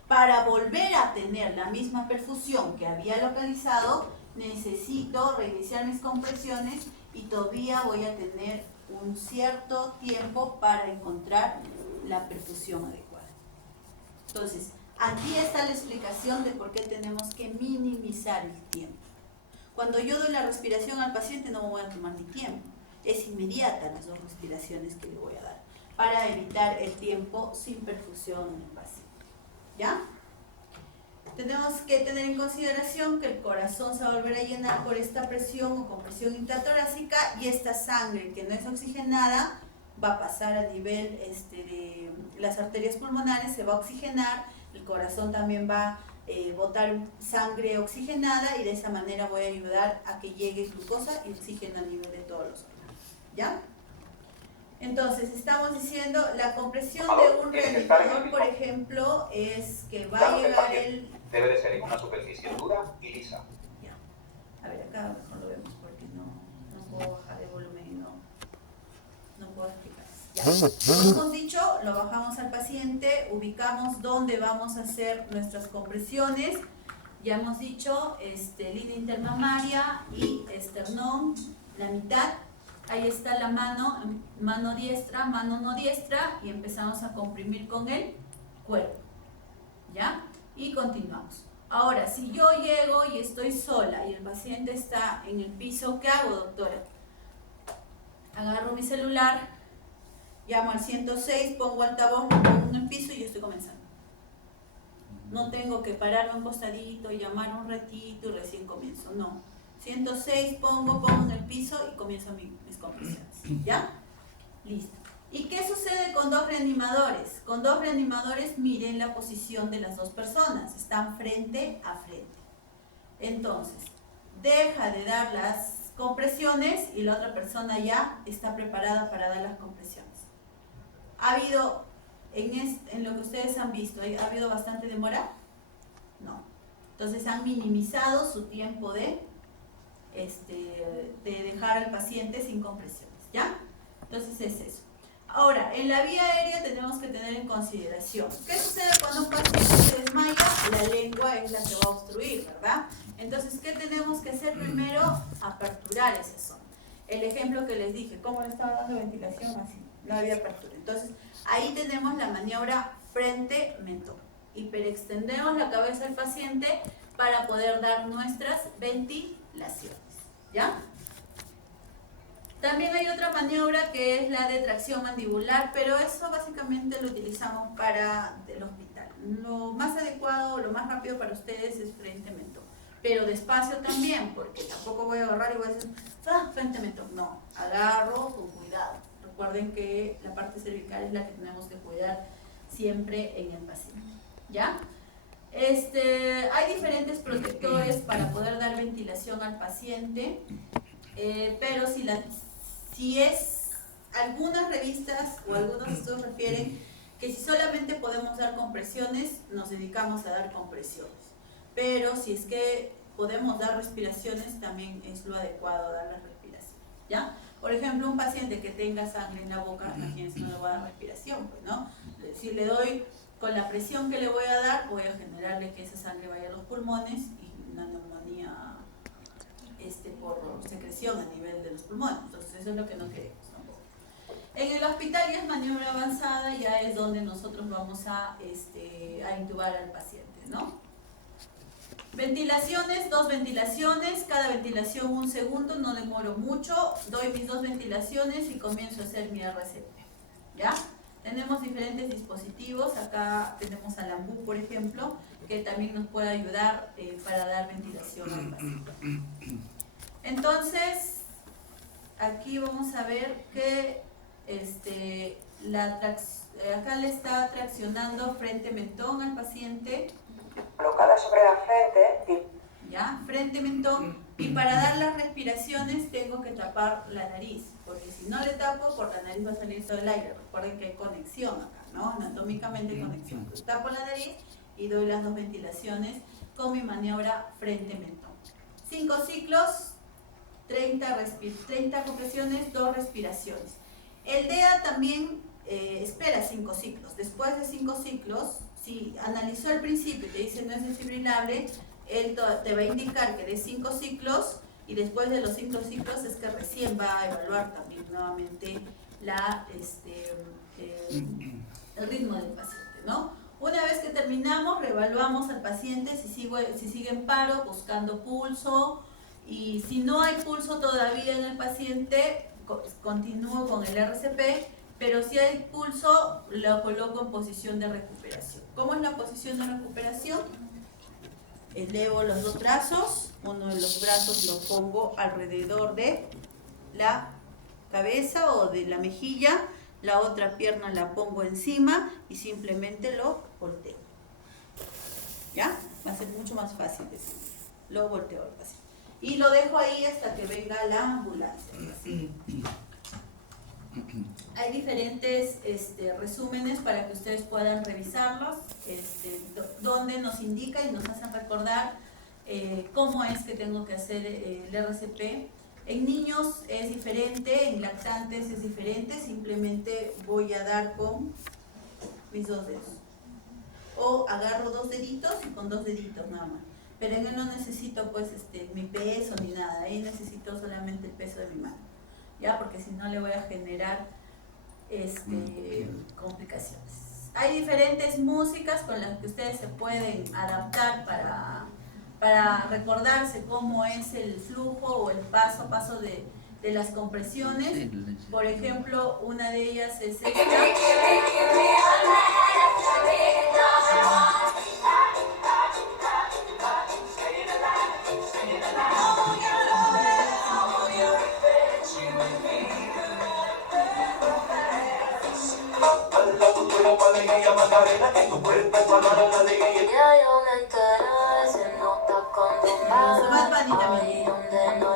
Para volver a tener la misma perfusión que había localizado, necesito reiniciar mis compresiones y todavía voy a tener un cierto tiempo para encontrar la perfusión adecuada. Entonces, aquí está la explicación de por qué tenemos que minimizar el tiempo. Cuando yo doy la respiración al paciente no me voy a tomar mi tiempo, es inmediata las 2 respiraciones que le voy a dar para evitar el tiempo sin perfusión en el paciente. ¿Ya? Tenemos que tener en consideración que el corazón se va a volver a llenar por esta presión o compresión intratorácica y esta sangre que no es oxigenada va a pasar a nivel de las arterias pulmonares, se va a oxigenar, el corazón también va a botar sangre oxigenada y de esa manera voy a ayudar a que llegue glucosa y oxígeno a nivel de todos los órganos. ¿Ya? Entonces, estamos diciendo, la compresión de un reanimador, por ejemplo, es que va a llegar el... Debe de ser en una superficie dura y lisa. Ya. A ver, acá mejor lo vemos porque no puedo bajar de volumen y no puedo explicar. Ya. Como hemos dicho, lo bajamos al paciente, ubicamos dónde vamos a hacer nuestras compresiones. Ya hemos dicho, línea intermamaria y esternón, la mitad. Ahí está la mano diestra, mano no diestra y empezamos a comprimir con el cuerpo. ¿Ya? Y continuamos. Ahora, si yo llego y estoy sola y el paciente está en el piso, ¿qué hago, doctora? Agarro mi celular, llamo al 106, pongo altavoz, lo pongo en el piso y yo estoy comenzando. No tengo que pararme un costadito, llamar un ratito y recién comienzo, no. 106, pongo en el piso y comienzo mis compresiones. ¿Ya? Listo. ¿Y qué sucede con 2 reanimadores? Con 2 reanimadores, miren la posición de las 2 personas. Están frente a frente. Entonces, deja de dar las compresiones y la otra persona ya está preparada para dar las compresiones. ¿Ha habido, en lo que ustedes han visto, ha habido bastante demora? No. Entonces, han minimizado su tiempo de dejar al paciente sin compresiones, ¿ya? Entonces es eso. Ahora, en la vía aérea tenemos que tener en consideración, ¿qué sucede cuando un paciente se desmaya? La lengua es la que va a obstruir, ¿verdad? Entonces, ¿qué tenemos que hacer primero? Aperturar esa zona. El ejemplo que les dije, ¿cómo le estaba dando ventilación? Así, no había apertura. Entonces, ahí tenemos la maniobra frente-mentón. Hiperextendemos la cabeza del paciente para poder dar nuestras ventilaciones. ¿Ya? También hay otra maniobra que es la de tracción mandibular, pero eso básicamente lo utilizamos para el hospital. Lo más adecuado, lo más rápido para ustedes es frente-mentón. Pero despacio también, porque tampoco voy a agarrar y voy a decir, frente-mentón. No, agarro con cuidado. Recuerden que la parte cervical es la que tenemos que cuidar siempre en el paciente. ¿Ya? Hay diferentes protectores para poder dar ventilación al paciente, pero si es, algunas revistas o algunos estudios refieren que si solamente podemos dar compresiones, nos dedicamos a dar compresiones, pero si es que podemos dar respiraciones, también es lo adecuado dar las respiraciones, ¿ya? Por ejemplo, un paciente que tenga sangre en la boca, imagínense, no le voy a dar respiración, pues, ¿no? Si le doy con la presión que le voy a dar, voy a generarle que esa sangre vaya a los pulmones y una neumonía por secreción a nivel de los pulmones. Entonces, eso es lo que no queremos, ¿no? En el hospital ya es maniobra avanzada, ya es donde nosotros vamos a intubar al paciente, ¿no? Ventilaciones, 2 ventilaciones, cada ventilación 1 segundo, no demoro mucho, doy mis 2 ventilaciones y comienzo a hacer mi RCP, ¿ya? Tenemos diferentes dispositivos, acá tenemos al AMBU, por ejemplo, que también nos puede ayudar para dar ventilación al paciente. Entonces, aquí vamos a ver que acá le está traccionando frente-mentón al paciente. Colocada sobre la frente. ¿Ya? Frente-mentón. Y para dar las respiraciones tengo que tapar la nariz, porque si no le tapo, por la nariz va a salir todo el aire. Recuerden que hay conexión acá, ¿no? Anatómicamente hay conexión. Entonces tapo la nariz y doy las 2 ventilaciones con mi maniobra frente-mentón. 5 ciclos, 30 compresiones, 2 respiraciones. El DEA también espera 5 ciclos. Después de 5 ciclos, si analizó al principio y te dice no es desfibrilable, él te va a indicar que de 5 ciclos y después de los 5 ciclos es que recién va a evaluar también nuevamente el ritmo del paciente, ¿no? Una vez que terminamos, reevaluamos al paciente si sigue en paro, buscando pulso, y si no hay pulso todavía en el paciente, continúo con el RCP, pero si hay pulso, lo coloco en posición de recuperación. ¿Cómo es la posición de recuperación? Elevo los dos brazos, uno de los brazos lo pongo alrededor de la cabeza o de la mejilla, la otra pierna la pongo encima y simplemente lo volteo. ¿Ya? Va a ser mucho más fácil eso. Lo volteo al paciente. Y lo dejo ahí hasta que venga la ambulancia. Así. Hay diferentes resúmenes para que ustedes puedan revisarlos, donde nos indica y nos hacen recordar cómo es que tengo que hacer el RCP. En niños es diferente, en lactantes es diferente, simplemente voy a dar con mis 2 dedos. O agarro 2 deditos y con 2 deditos nada más. Pero en él no necesito pues mi peso ni nada, ahí necesito solamente el peso de mi mano. ¿Ya? Porque si no le voy a generar complicaciones. Hay diferentes músicas con las que ustedes se pueden adaptar para recordarse cómo es el flujo o el paso a paso de las compresiones. Por ejemplo, una de ellas es esta.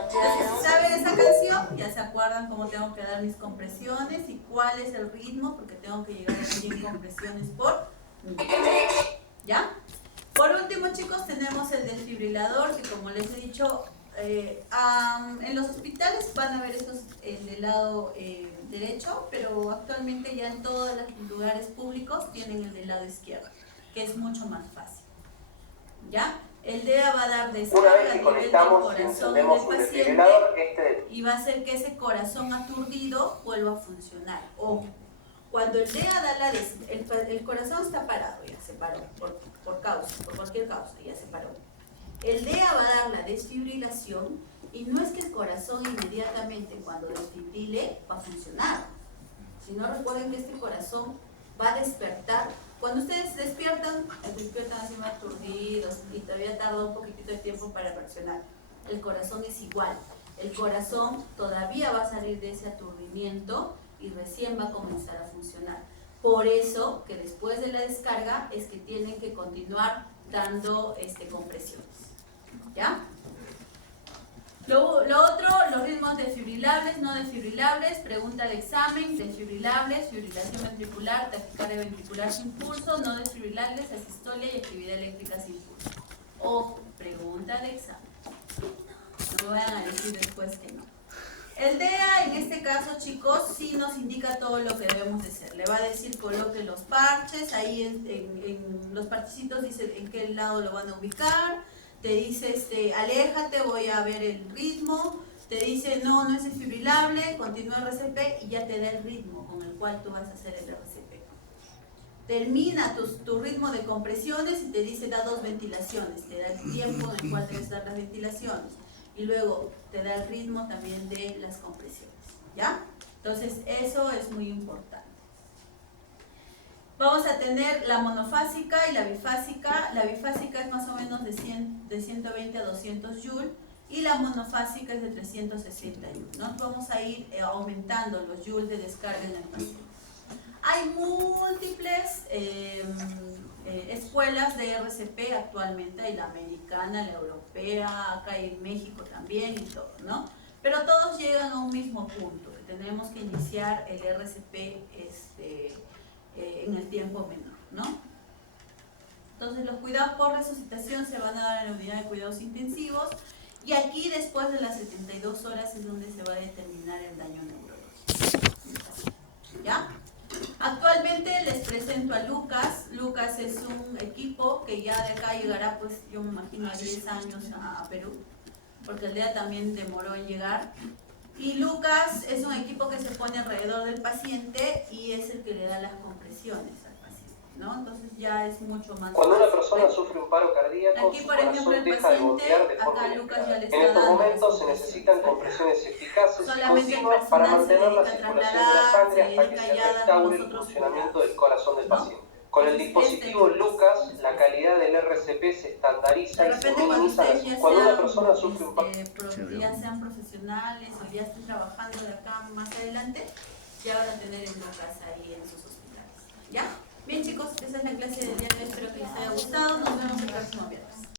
Entonces, ¿saben esa canción? Ya se acuerdan cómo tengo que dar mis compresiones y cuál es el ritmo, porque tengo que llegar a 100 compresiones por minuto. ¿Ya? Por último, chicos, tenemos el desfibrilador, que como les he dicho, en los hospitales van a ver estos del lado derecho, pero actualmente ya en todos los lugares públicos tienen el del lado izquierdo, que es mucho más fácil. ¿Ya? El DEA va a dar descarga a nivel del corazón del paciente y va a hacer que ese corazón aturdido vuelva a funcionar. Ojo, cuando el DEA da el corazón está parado, ya se paró, por cualquier causa, ya se paró. El DEA va a dar la desfibrilación y no es que el corazón inmediatamente cuando desfibrile va a funcionar, sino recuerden que este corazón va a despertar. Cuando ustedes despiertan así más aturdidos y todavía tarda un poquitito de tiempo para reaccionar. El corazón es igual. El corazón todavía va a salir de ese aturdimiento y recién va a comenzar a funcionar. Por eso que después de la descarga es que tienen que continuar dando compresiones. ¿Ya? Lo otro, los ritmos desfibrilables, no desfibrilables, pregunta de examen, desfibrilables, fibrilación ventricular, taquicardia ventricular sin pulso, no desfibrilables, asistolia y actividad eléctrica sin pulso. O pregunta de examen. No me vayan a decir después que no. El DEA, en este caso, chicos, sí nos indica todo lo que debemos de hacer. Le va a decir coloque los parches, ahí en los parchecitos dice en qué lado lo van a ubicar. Te dice, aléjate, voy a ver el ritmo. Te dice, no es desfibrilable, continúa el RCP y ya te da el ritmo con el cual tú vas a hacer el RCP. Termina tu ritmo de compresiones y te dice, da 2 ventilaciones. Te da el tiempo en el cual debes dar las ventilaciones. Y luego te da el ritmo también de las compresiones. ¿Ya? Entonces, eso es muy importante. Vamos a tener la monofásica y la bifásica. La bifásica es más o menos de 120 a 200 Joule y la monofásica es de 360 Joule. ¿No? Vamos a ir aumentando los Joule de descarga en el paciente. Hay múltiples escuelas de RCP actualmente, hay la americana, la europea, acá en México también y todo, ¿no? Pero todos llegan a un mismo punto, que tenemos que iniciar el RCP en el tiempo menor, ¿no? Entonces los cuidados por resucitación se van a dar en la unidad de cuidados intensivos y aquí después de las 72 horas es donde se va a determinar el daño neurológico. ¿Ya? Actualmente les presento a Lucas. Lucas es un equipo que ya de acá llegará, pues yo me imagino, a 10 años a Perú. porque Aldea también demoró en llegar. Y Lucas es un equipo que se pone alrededor del paciente y es el que le da las compresiones al paciente, ¿no? Entonces ya es mucho más Cuando una fácil. persona sufre un paro cardíaco, Aquí, su por ejemplo, corazón el deja de paciente, bombear de forma acá Lucas ya inesperada. le En está estos dando momentos las se necesitan compresiones eficaces y solamente el continuas para personal se mantener la dedica a circulación de la trasladar, sangre se hasta que dedica se ya a dar restaure el nosotros funcionamiento cuidados, del corazón del ¿no? paciente. Con el Entonces, dispositivo Lucas, la calidad del RCP se estandariza de y se repente cuando minimiza ustedes ya cuando una sean, persona sufre un paro. ya sean profesionales o ya estén trabajando de acá más adelante, ya van a tener el Lucas ahí en sus hospitales, ¿ya? Bien chicos, esa es la clase del día